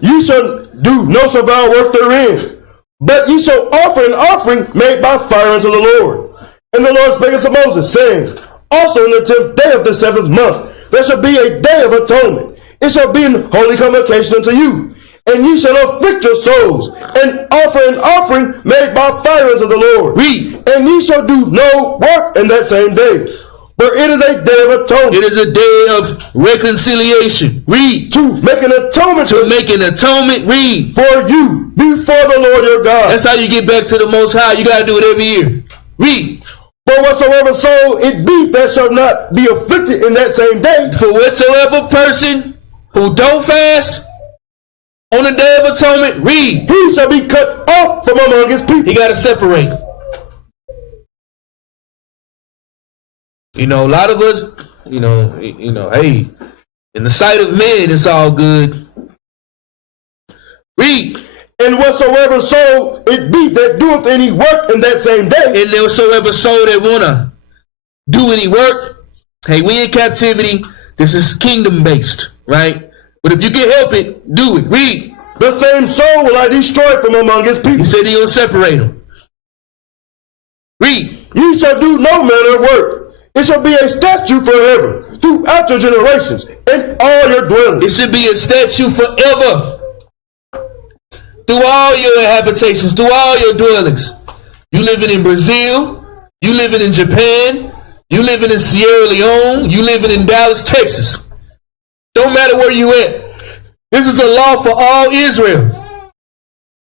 Ye shall do no servile work therein, but ye shall offer an offering made by fire unto the Lord. And the Lord spake unto Moses, saying, also in the 10th day of the 7th month, there shall be a day of atonement. It shall be an holy convocation unto you. And ye shall afflict your souls, and offer an offering made by fire unto the Lord. Read. And ye shall do no work in that same day, for it is a day of atonement. It is a day of reconciliation. Read. To make an atonement. To make an atonement. Read. For you before the Lord your God. That's how you get back to the Most High. You got to do it every year. Read. For whatsoever soul it be that shall not be afflicted in that same day. For whatsoever person who don't fast on the Day of Atonement, read. He shall be cut off from among his people. He got to separate. A lot of us, hey, in the sight of men, it's all good. Read. And whatsoever soul it be that doeth any work in that same day. And whatsoever soul that wanna do any work, hey, we in captivity. This is kingdom based, right? But if you can help it, do it. Read. The same soul will I destroy from among his people. He said he gonna separate them. Read. Ye shall do no manner of work. It shall be a statute forever throughout your generations in all your dwellings. It should be a statute forever. Through all your habitations, through all your dwellings. You living in Brazil, you living in Japan, you living in Sierra Leone, you living in Dallas, Texas. Don't matter where you at. This is a law for all Israel.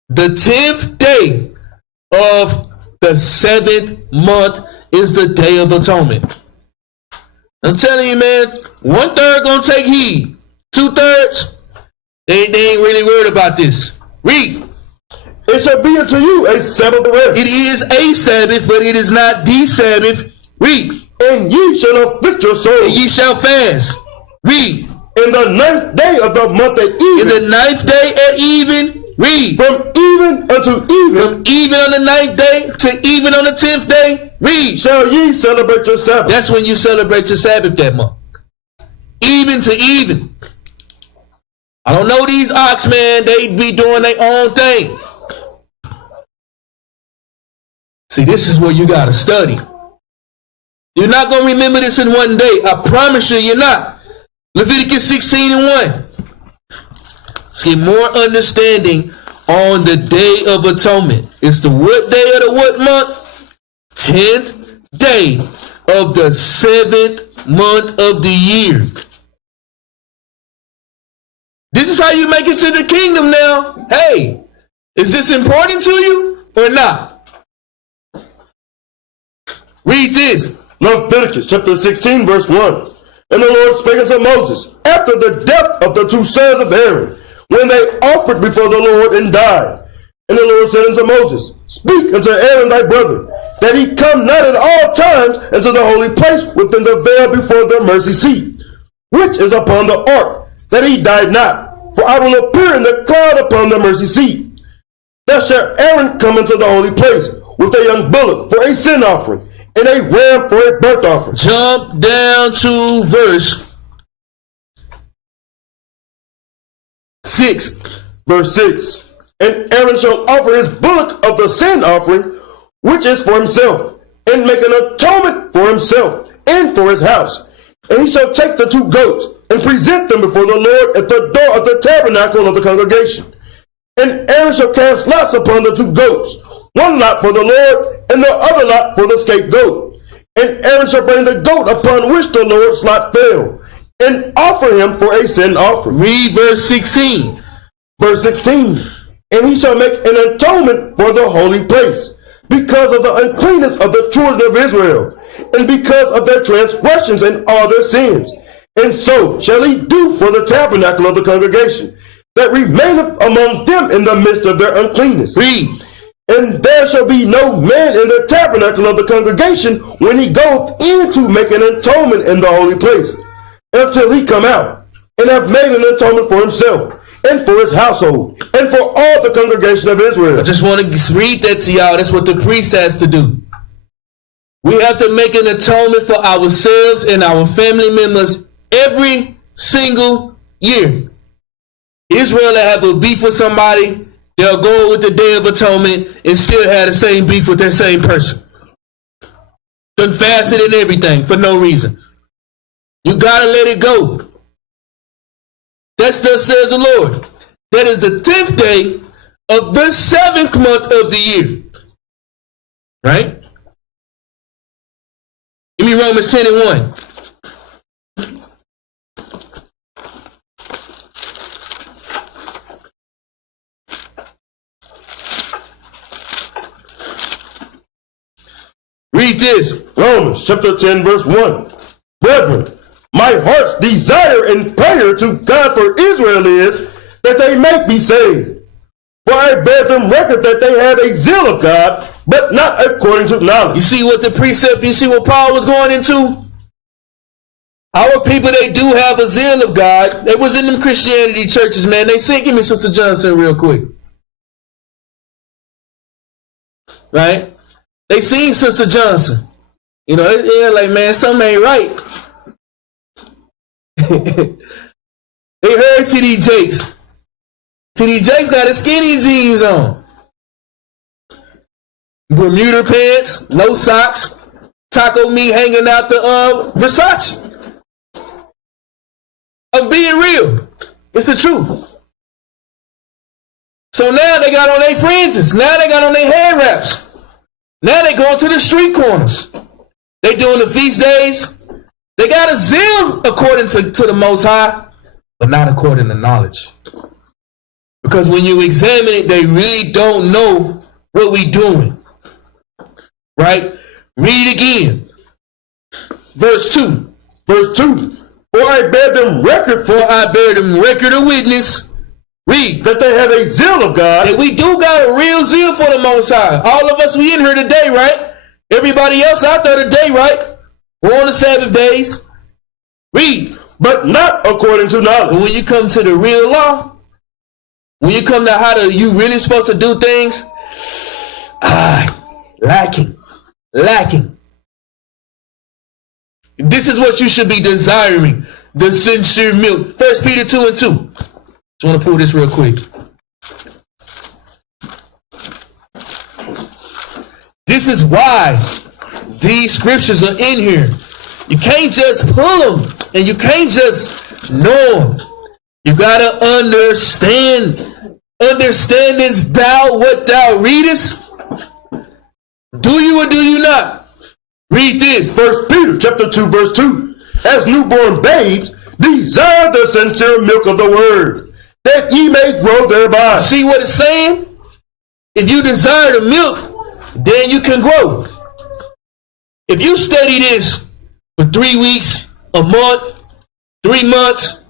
The 10th day of the 7th month is the Day of Atonement. I'm telling you, man, 1/3 gonna take heed. 2/3, they ain't really worried about this. Read. It shall be unto you a Sabbath rest. It is a Sabbath, but it is not the Sabbath. Read. And ye shall afflict your souls. And ye shall fast. Read. In the 9th day of the month at even. In the 9th day at even. Read. From even unto even. From even on the 9th day to even on the 10th day. Read. Shall ye celebrate your Sabbath. That's when you celebrate your Sabbath that month. Even to even. I don't know these ox, man. They be doing their own thing. See, this is where you got to study. You're not going to remember this in one day. I promise you, you're not. Leviticus 16:1. Let's get more understanding on the Day of Atonement. It's the what day of the what month? 10th day of the 7th month of the year. This is how you make it to the kingdom now. Hey, is this important to you or not? Read this. Leviticus chapter 16, verse 1. And the Lord spake unto Moses after the death of the two sons of Aaron, when they offered before the Lord and died. And the Lord said unto Moses, Speak unto Aaron thy brother, that he come not at all times into the holy place within the veil before the mercy seat, which is upon the ark, that he die not. For I will appear in the cloud upon the mercy seat. Thus shall Aaron come into the holy place with a young bullock for a sin offering, and a ram for a burnt offering. Jump down to verse 6. Verse 6. And Aaron shall offer his bullock of the sin offering, which is for himself, and make an atonement for himself and for his house. And he shall take the two goats and present them before the Lord at the door of the tabernacle of the congregation. And Aaron shall cast lots upon the two goats, one lot for the Lord, and the other lot for the scapegoat. And Aaron shall bring the goat upon which the Lord's lot fell, and offer him for a sin offering. Read verse 16. Verse 16. And he shall make an atonement for the holy place, because of the uncleanness of the children of Israel, and because of their transgressions and all their sins. And so shall he do for the tabernacle of the congregation, that remaineth among them in the midst of their uncleanness. Read. And there shall be no man in the tabernacle of the congregation when he goeth in to make an atonement in the holy place, until he come out, and have made an atonement for himself, and for his household, and for all the congregation of Israel. I just want to read that to y'all. That's what the priest has to do. We have to make an atonement for ourselves and our family members every single year. Israel will have a beef with somebody, they'll go with the Day of Atonement and still have the same beef with that same person. Done fasted and everything for no reason. You gotta let it go. That's thus says the Lord. That is the 10th day of the 7th month of the year. Right? Give me Romans 10 and 1. Read this. Romans chapter 10 verse 1. Brethren, my heart's desire and prayer to God for Israel is that they may be saved. For I bear them record that they have a zeal of God, but not according to knowledge. You see what the precept, you see what Paul was going into? Our people, they do have a zeal of God. They was in them Christianity churches, man. They sing, give me Sister Johnson real quick. Right? They seen Sister Johnson. You know, they're like, man, something ain't right. They heard T.D. Jakes. T.D. Jakes got his skinny jeans on. Bermuda pants, no socks, taco meat hanging out the Versace. I'm being real. It's the truth. So now they got on their fringes. Now they got on their hair wraps. Now they going to the street corners. They doing the feast days. They got a zeal according to the Most High, but not according to knowledge. Because when you examine it, they really don't know what we doing. Right? Read again. Verse 2. Verse 2. For I bear them record. For I bear them record of witness. Read. That they have a zeal of God. And we do got a real zeal for the Most High. All of us, we in here today, right? Everybody else out there today, right? We're on the Sabbath days. Read. But not according to knowledge. But when you come to the real law, when you come to how you really supposed to do things, lacking. This is what you should be desiring, the sincere milk. 1 Peter 2 and 2. Just want to pull this real quick. This is why these scriptures are in here. You can't just pull them and you can't just know them. You gotta understand this thou what thou readest. Do you or do you not? Read this. 1 Peter chapter 2, verse 2. As newborn babes, desire the sincere milk of the word, that ye may grow thereby. See what it's saying? If you desire the milk, then you can grow. If you study this for 3 weeks, a month, 3 months,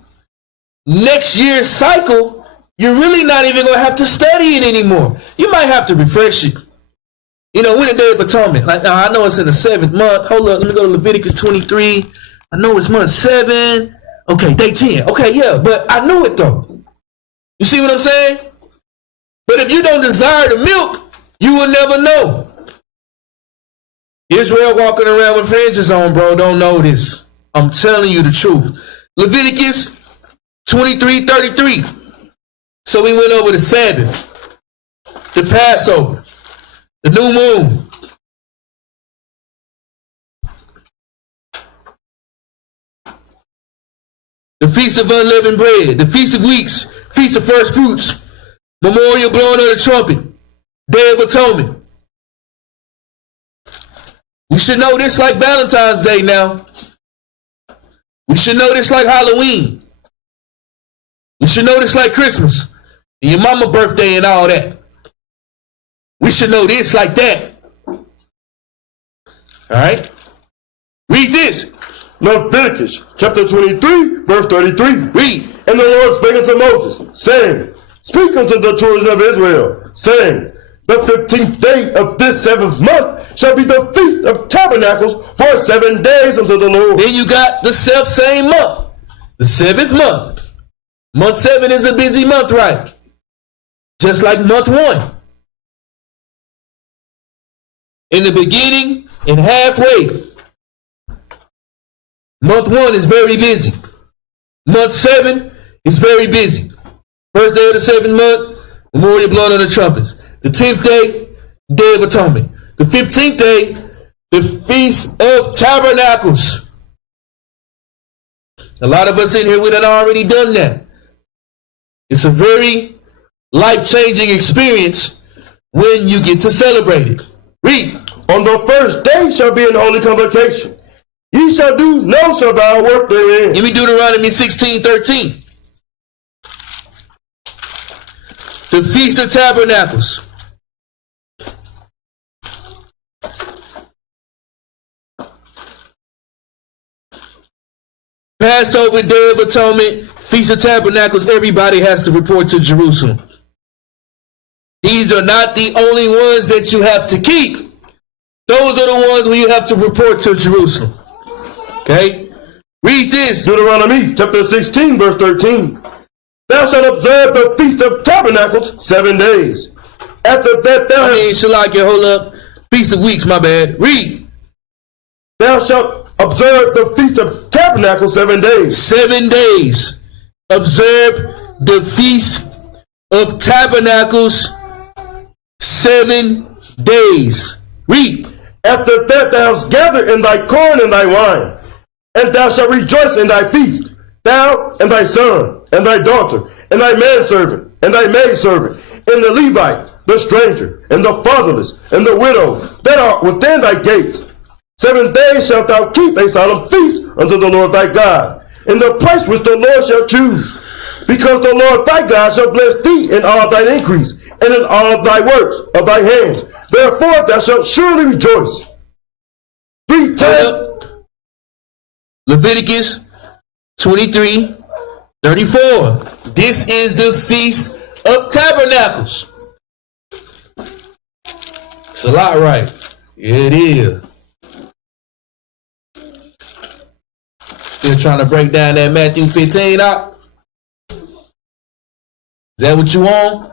next year's cycle, you're really not even going to have to study it anymore. You might have to refresh it. You know, when the Day of Atonement, like I know it's in the 7th month. Hold up, let me go to Leviticus 23. I know it's month 7. Okay, day 10. Okay, yeah, but I knew it though. You see what I'm saying? But if you don't desire the milk, you will never know. Israel walking around with fringes on, bro, don't know this. I'm telling you the truth. Leviticus 23:33. So we went over the Sabbath, the Passover, the new moon. The Feast of Unleavened Bread, the Feast of Weeks, Feast of First Fruits, Memorial blowing of the trumpet, Day of Atonement. We should know this like Valentine's Day now. We should know this like Halloween. We should know this like Christmas and your mama birthday and all that. We should know this like that. All right? Read this. Leviticus chapter 23, verse 33. Read. And the Lord spake unto Moses, saying, Speak unto the children of Israel, saying, The 15th day of this 7th month shall be the Feast of Tabernacles for 7 days unto the Lord. Then you got the self same month, the 7th month. Month 7 is a busy month, right? Just like month 1. In the beginning and halfway. Month 1 is very busy. Month 7 is very busy. First day of the 7th month, Memorial blowing of the trumpets. The 10th day, Day of Atonement. The 15th day, the Feast of Tabernacles. A lot of us in here, we done already done that. It's a very life-changing experience when you get to celebrate it. Read. On the first day shall be an holy convocation. Ye shall do no servile work therein. Give me Deuteronomy 16:13. The Feast of Tabernacles. Passover, Day of Atonement, Feast of Tabernacles, everybody has to report to Jerusalem. These are not the only ones that you have to keep. Those are the ones where you have to report to Jerusalem. Okay? Read this. Deuteronomy chapter 16, verse 13. Thou shalt observe the Feast of Tabernacles 7 days. After that Shalakia, hold up. Feast of Weeks, my bad. Read. Thou shalt observe the Feast of Tabernacles 7 days. 7 days. Observe the Feast of Tabernacles 7 days. Read. After that thou hast gathered in thy corn and thy wine, and thou shalt rejoice in thy feast, thou and thy son, and thy daughter, and thy manservant, and thy maidservant, and the Levite, the stranger, and the fatherless, and the widow that are within thy gates. 7 days shalt thou keep a solemn feast unto the Lord thy God, in the place which the Lord shall choose. Because the Lord thy God shall bless thee in all thine increase, and in all thy works of thy hands. Therefore thou shalt surely rejoice. 3 times. Leviticus 23:34. This is the Feast of Tabernacles. It's a lot, right? It is. Still trying to break down that Matthew 15 out? Is that what you want?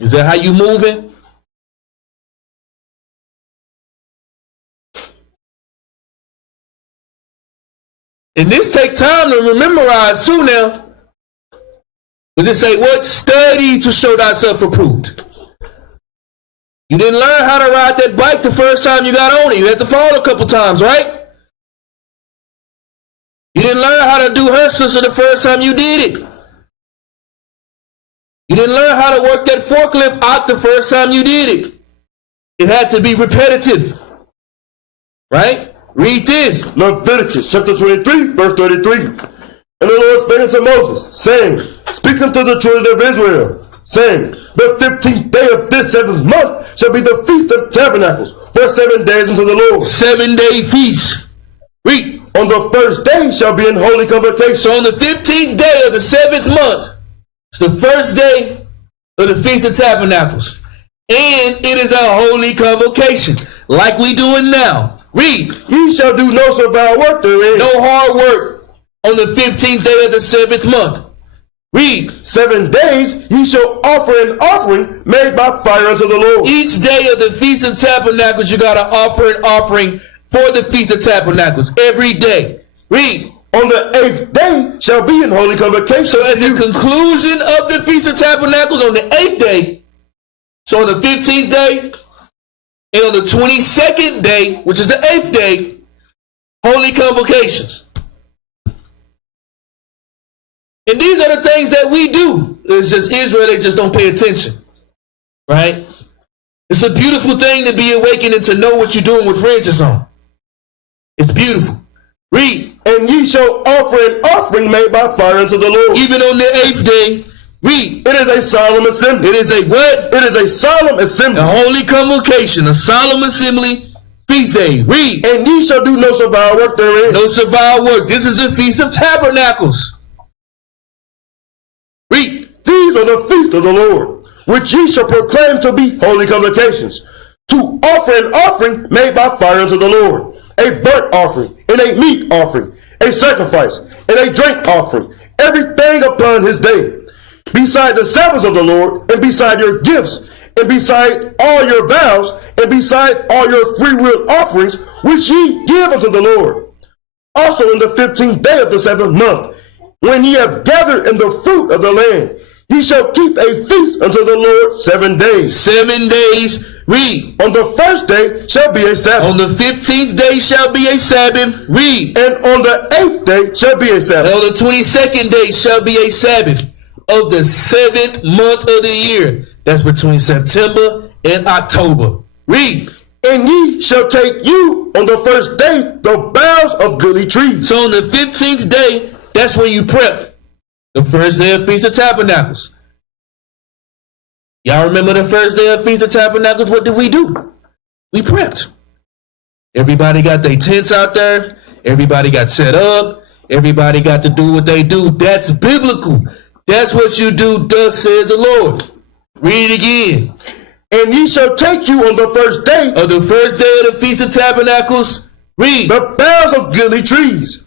Is that how you moving? And this take time to memorize too now. Does it say what? Study to show thyself approved. You didn't learn how to ride that bike the first time you got on it. You had to fall a couple times, right? You didn't learn how to do her sister the first time you did it. You didn't learn how to work that forklift out the first time you did it. It had to be repetitive. Right? Read this. Leviticus chapter 23, verse 33. And the Lord spake unto Moses, saying, Speak unto the children of Israel, saying, The 15th day of this 7th month shall be the feast of tabernacles for 7 days unto the Lord. 7-day feast. Read. On the first day shall be an holy convocation. So on the 15th day of the 7th month, it's the first day of the Feast of Tabernacles. And it is a holy convocation, like we doing now. Read. Ye shall do no servile work therein. No hard work on the 15th day of the 7th month. Read. 7 days ye shall offer an offering made by fire unto the Lord. Each day of the Feast of Tabernacles, you got to offer an offering for the Feast of Tabernacles every day. Read. On the 8th day shall be an holy convocation. So at the conclusion of the Feast of Tabernacles on the 8th day, so on the 15th day, and on the 22nd day, which is the 8th day, holy convocations. And these are the things that we do. It's just Israel, they just don't pay attention. Right? It's a beautiful thing to be awakened and to know what you're doing with fringes on. It's beautiful. Read. And ye shall offer an offering made by fire unto the Lord. Even on the 8th day, read. It is a solemn assembly. It is a what? It is a solemn assembly. A holy convocation, a solemn assembly, feast day. Read. And ye shall do no servile work therein. No servile work. This is the Feast of Tabernacles. Read. These are the feasts of the Lord, which ye shall proclaim to be holy convocations, to offer an offering made by fire unto the Lord, a burnt offering, and a meat offering, a sacrifice, and a drink offering, everything upon his day, beside the Sabbaths of the Lord, and beside your gifts, and beside all your vows, and beside all your freewill offerings, which ye give unto the Lord. Also in the 15th day of the 7th month, when ye have gathered in the fruit of the land, ye shall keep a feast unto the Lord 7 days. 7 days. Read. On the first day shall be a Sabbath. On the 15th day shall be a Sabbath. Read. And on the 8th day shall be a Sabbath. And on the 22nd day shall be a Sabbath of the 7th month of the year. That's between September and October. Read. And ye shall take you on the first day the boughs of goodly trees. So on the 15th day, that's when you prep. The first day of Feast of Tabernacles. Y'all remember the first day of Feast of Tabernacles? What did we do? We prepped. Everybody got their tents out there. Everybody got set up. Everybody got to do what they do. That's biblical. That's what you do, thus says the Lord. Read it again. And ye shall take you on the first day of the first day of the Feast of Tabernacles. Read. The boughs of goodly trees,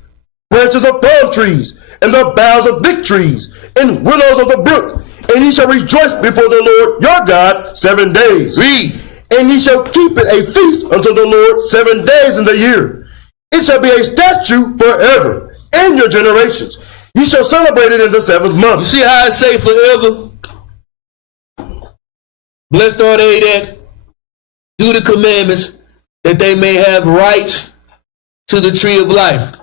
branches of palm trees, and the boughs of thick trees, and willows of the brook. And ye shall rejoice before the Lord your God 7 days. Read. And ye shall keep it a feast unto the Lord 7 days in the year. It shall be a statute forever in your generations. Ye shall celebrate it in the 7th month. You see how I say forever? Blessed are they that do the commandments, that they may have right to the tree of life,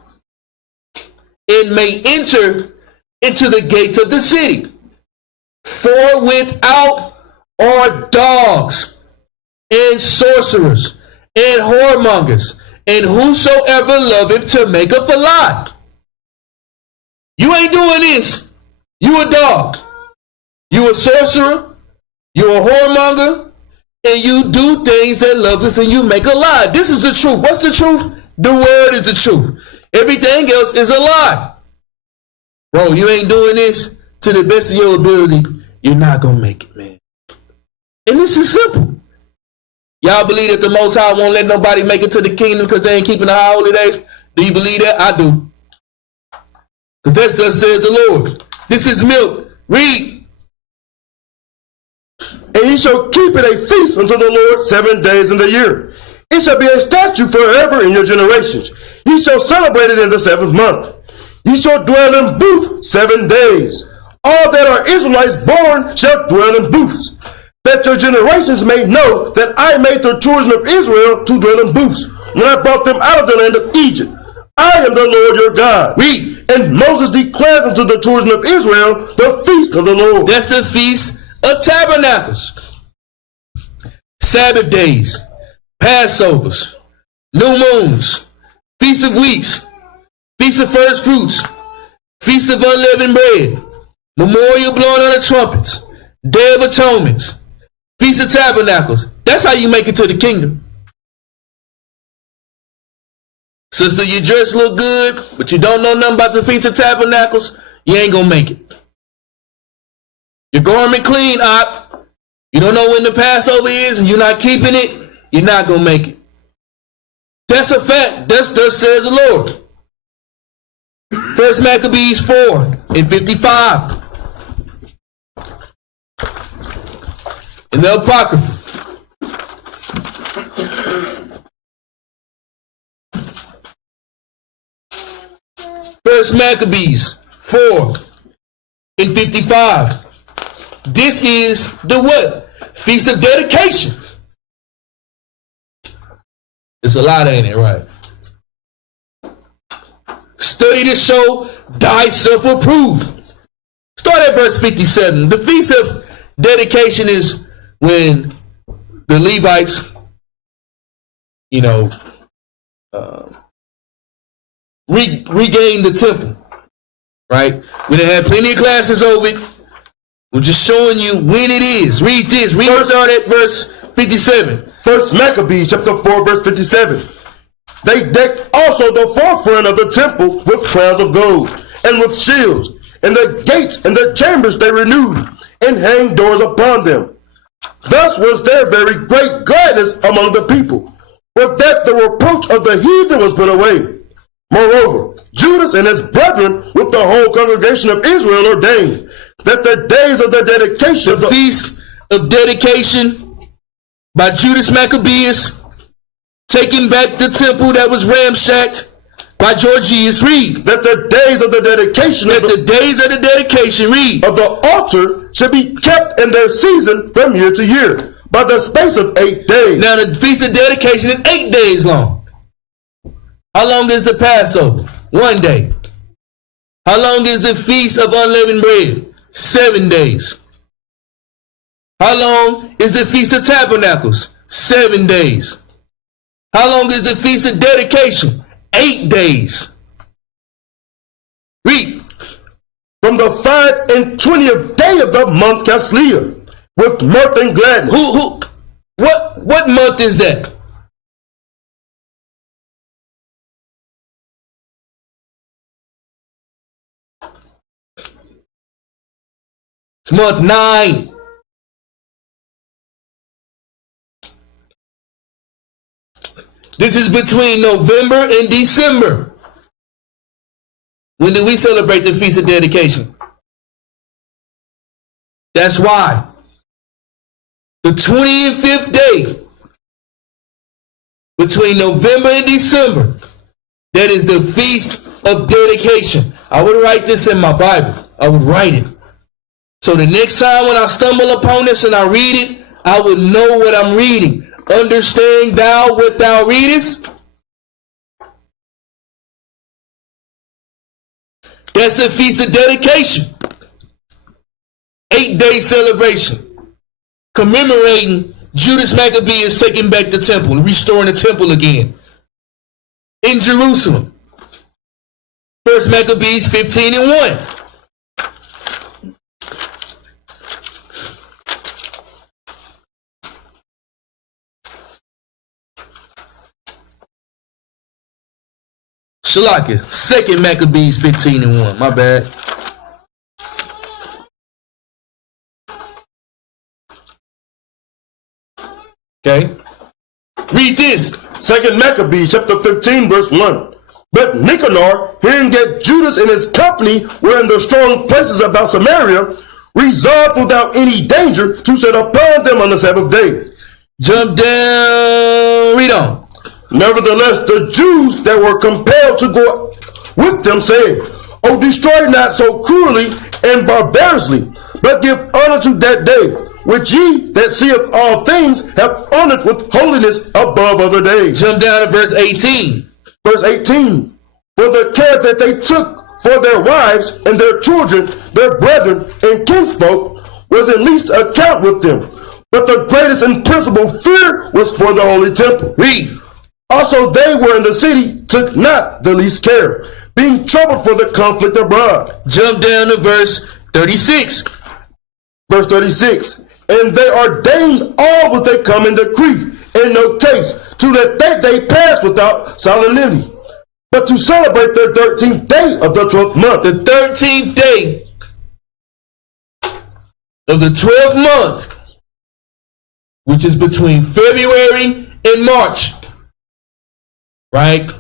and may enter into the gates of the city. For without are dogs, and sorcerers, and whoremongers, and whosoever loveth to make up a lie. You ain't doing this. You a dog. You a sorcerer. You a whoremonger. And you do things that loveth and you make a lie. This is the truth. What's the truth? The word is the truth. Everything else is a lie. Bro, you ain't doing this to the best of your ability, you're not going to make it, man. And this is simple. Y'all believe that the Most High won't let nobody make it to the kingdom because they ain't keeping the high holy days? Do you believe that? I do. Because that's thus says the Lord. This is milk. Read. And ye shall keep it a feast unto the Lord 7 days in the year. It shall be a statute forever in your generations. Ye shall celebrate it in the 7th month. Ye shall dwell in booths 7 days. All that are Israelites born shall dwell in booths, that your generations may know that I made the children of Israel to dwell in booths when I brought them out of the land of Egypt. I am the Lord your God. Read. And Moses declared unto the children of Israel the feast of the Lord. That's the Feast of Tabernacles. Sabbath days, Passovers, new moons, Feast of Weeks, Feast of First Fruits, Feast of Unleavened Bread, Memorial blowing of the trumpets, Day of Atonements, Feast of Tabernacles. That's how you make it to the kingdom. Sister, you just look good, but you don't know nothing about the Feast of Tabernacles, you ain't gonna make it. Your garment clean, Op. You don't know when the Passover is and you're not keeping it, you're not gonna make it. That's a fact. Thus says the Lord. First Maccabees 4:55. In the Apocrypha. First Maccabees 4:55. This is the what? Feast of Dedication. There's a lot in it, right? Study to show thyself approved. Start at verse 57. The Feast of Dedication is when the Levites, regained the temple, right? We done had plenty of classes over it. We're just showing you when it is. Read this. Start at verse 57. First Maccabees chapter 4 verse 57. They decked also the forefront of the temple with crowns of gold and with shields, and the gates and the chambers they renewed, and hanged doors upon them. Thus was there very great gladness among the people, for that the reproach of the heathen was put away. Moreover, Judas and his brethren with the whole congregation of Israel ordained that the days of the dedication the Feast of Dedication by Judas Maccabeus, taking back the temple that was ramshacked by Georgius. Read. That the days of the dedication read. Of the altar should be kept in their season from year to year by the space of 8 days. Now the Feast of Dedication is 8 days long. How long is the Passover? 1 day. How long is the Feast of Unleavened Bread? 7 days. How long is the Feast of Tabernacles? 7 days. How long is the Feast of Dedication? 8 days. Read. From the 25th day of the month Caslia, with mirth and gladness. What month is that? It's month 9. This is between November and December. When do we celebrate the Feast of Dedication? That's why. The 25th day between November and December, that is the Feast of Dedication. I would write this in my Bible. I would write it. So the next time when I stumble upon this and I read it, I would know what I'm reading. Understand thou what thou readest? That's the Feast of Dedication. 8-day celebration. Commemorating Judas Maccabeus taking back the temple and restoring the temple again. In Jerusalem. First Maccabees 15:1. Shalakis, second Maccabees 15:1. My bad. Okay. Read this. Second Maccabees chapter 15 verse 1. But Nicanor, hearing that Judas and his company were in the strong places about Samaria, resolved without any danger to set upon them on the Sabbath day. Jump down. Read on. Nevertheless, the Jews that were compelled to go with them said, O destroy not so cruelly and barbarously, but give honor to that day, which ye that seeth all things have honored with holiness above other days. Jump down to verse 18. Verse 18. for the care that they took for their wives and their children, their brethren, and kinsfolk, was at least account with them. But the greatest and principal fear was for the holy temple. Read. Also they were in the city, took not the least care, being troubled for the conflict abroad. Jump down to verse 36. Verse 36. And they ordained all what they come in decree, in no case, to that they pass without solemnity, but to celebrate their 13th day of the 12th month. The 13th day of the 12th month, which is between February and March. Right?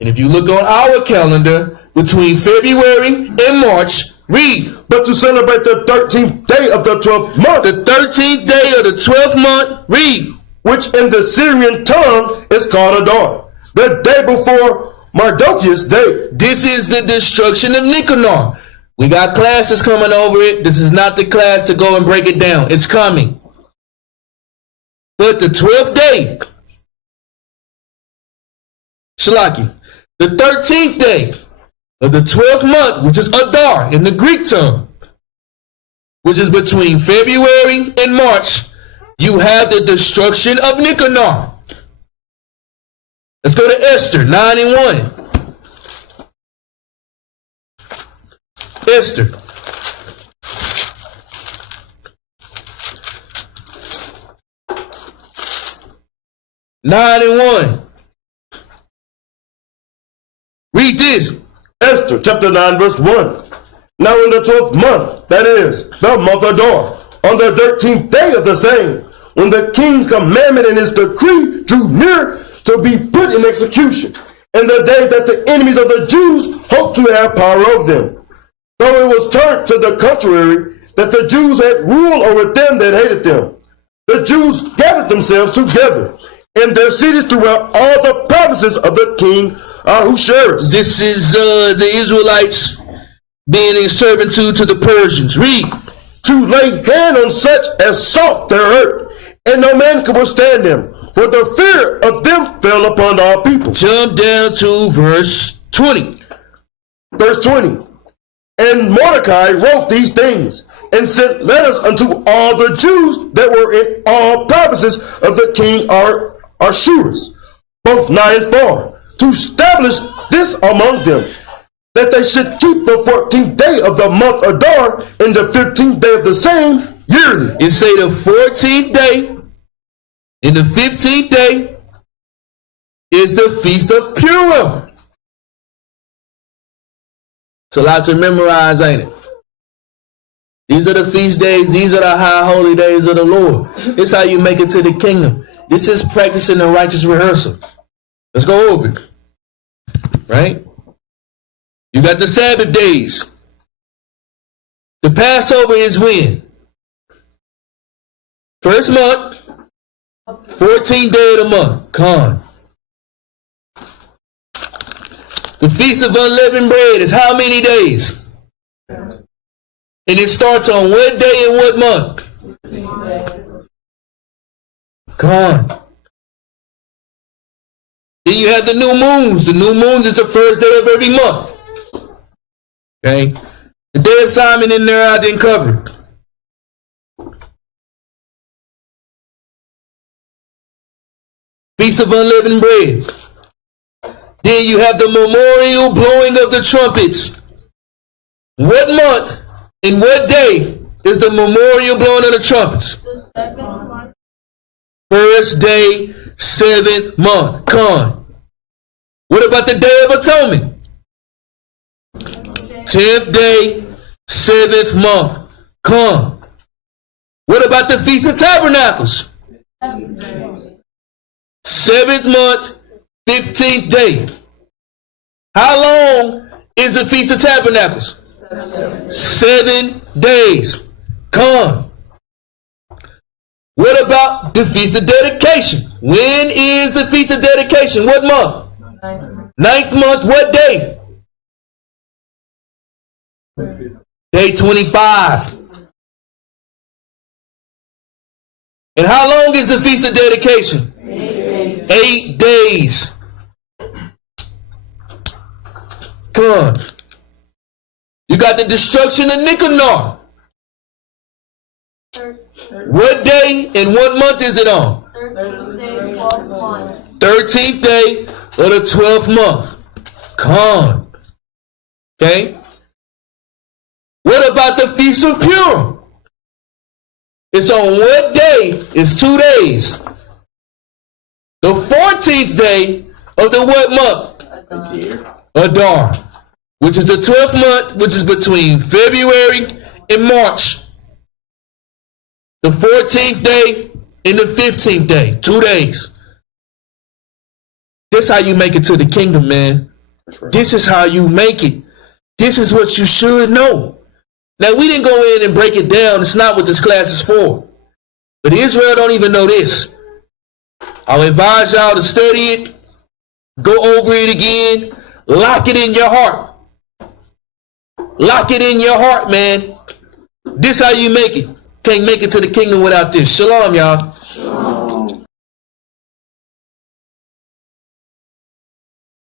And if you look on our calendar, between February and March, read. But to celebrate the 13th day of the 12th month. The 13th day of the 12th month, read. Which in the Syrian tongue is called Adar, the day before Mardochus' day. This is the destruction of Nicanor. We got classes coming over it. This is not the class to go and break it down. It's coming. But the 12th day, Shalaki, the 13th day of the 12th month, which is Adar in the Greek tongue, which is between February and March, you have the destruction of Nicanor. Let's go to Esther 9:1. Esther. Nine and 1. Read this. Esther chapter 9 verse 1. Now in the 12th month, that is, the month Adar, on the 13th day of the same, when the king's commandment and his decree drew near to be put in execution, and the day that the enemies of the Jews hoped to have power over them, though it was turned to the contrary, that the Jews had rule over them that hated them, the Jews gathered themselves together in their cities throughout all the provinces of the king Ahasuerus. This is the Israelites being in servitude to the Persians. Read. To lay hand on such as sought their hurt, and no man could withstand them, for the fear of them fell upon all people. Jump down to verse 20. Verse 20. And Mordecai wrote these things, and sent letters unto all the Jews that were in all provinces of the king Ahasuerus, both nigh and far, to establish this among them, that they should keep the 14th day of the month Adar and the 15th day of the same yearly. It say the 14th day and the 15th day is the Feast of Purim. It's a lot to memorize, ain't it? These are the feast days. These are the high holy days of the Lord. This is how you make it to the kingdom. This is practicing the righteous rehearsal. Let's go over it. Right? You got the Sabbath days. The Passover is when? First month, 14th day of the month. Con. The Feast of Unleavened Bread is how many days? And it starts on what day and what month? Con. Then you have the new moons. The new moons is the first day of every month. Okay? The day of Simon in there I didn't cover. Feast of Unleavened Bread. Then you have the memorial blowing of the trumpets. What month and what day is the memorial blowing of the trumpets? The 7th month. First day, 7th month. Con. What about the Day of Atonement? 10th day, 7th month. Con. What about the Feast of Tabernacles? 7th month, 15th day. How long is the Feast of Tabernacles? 7 days. Con. What about the Feast of Dedication? When is the Feast of Dedication? What month? 9th month. What day? Day 25. And how long is the Feast of Dedication? 8 days. Come on. You got the destruction of Nicanor. What day and what month is it on? 13th day of the 12th month. Come on. Okay. What about the Feast of Purim? It's on what day? It's 2 days. The 14th day of the what month? Adar. Which is the 12th month, which is between February and March. The 14th day and the 15th day. 2 days. This is how you make it to the kingdom, man. Right. This is how you make it. This is what you should know. Now, we didn't go in and break it down. It's not what this class is for. But Israel don't even know this. I'll advise y'all to study it. Go over it again. Lock it in your heart. Lock it in your heart, man. This how you make it. Can't make it to the kingdom without this. Shalom, y'all.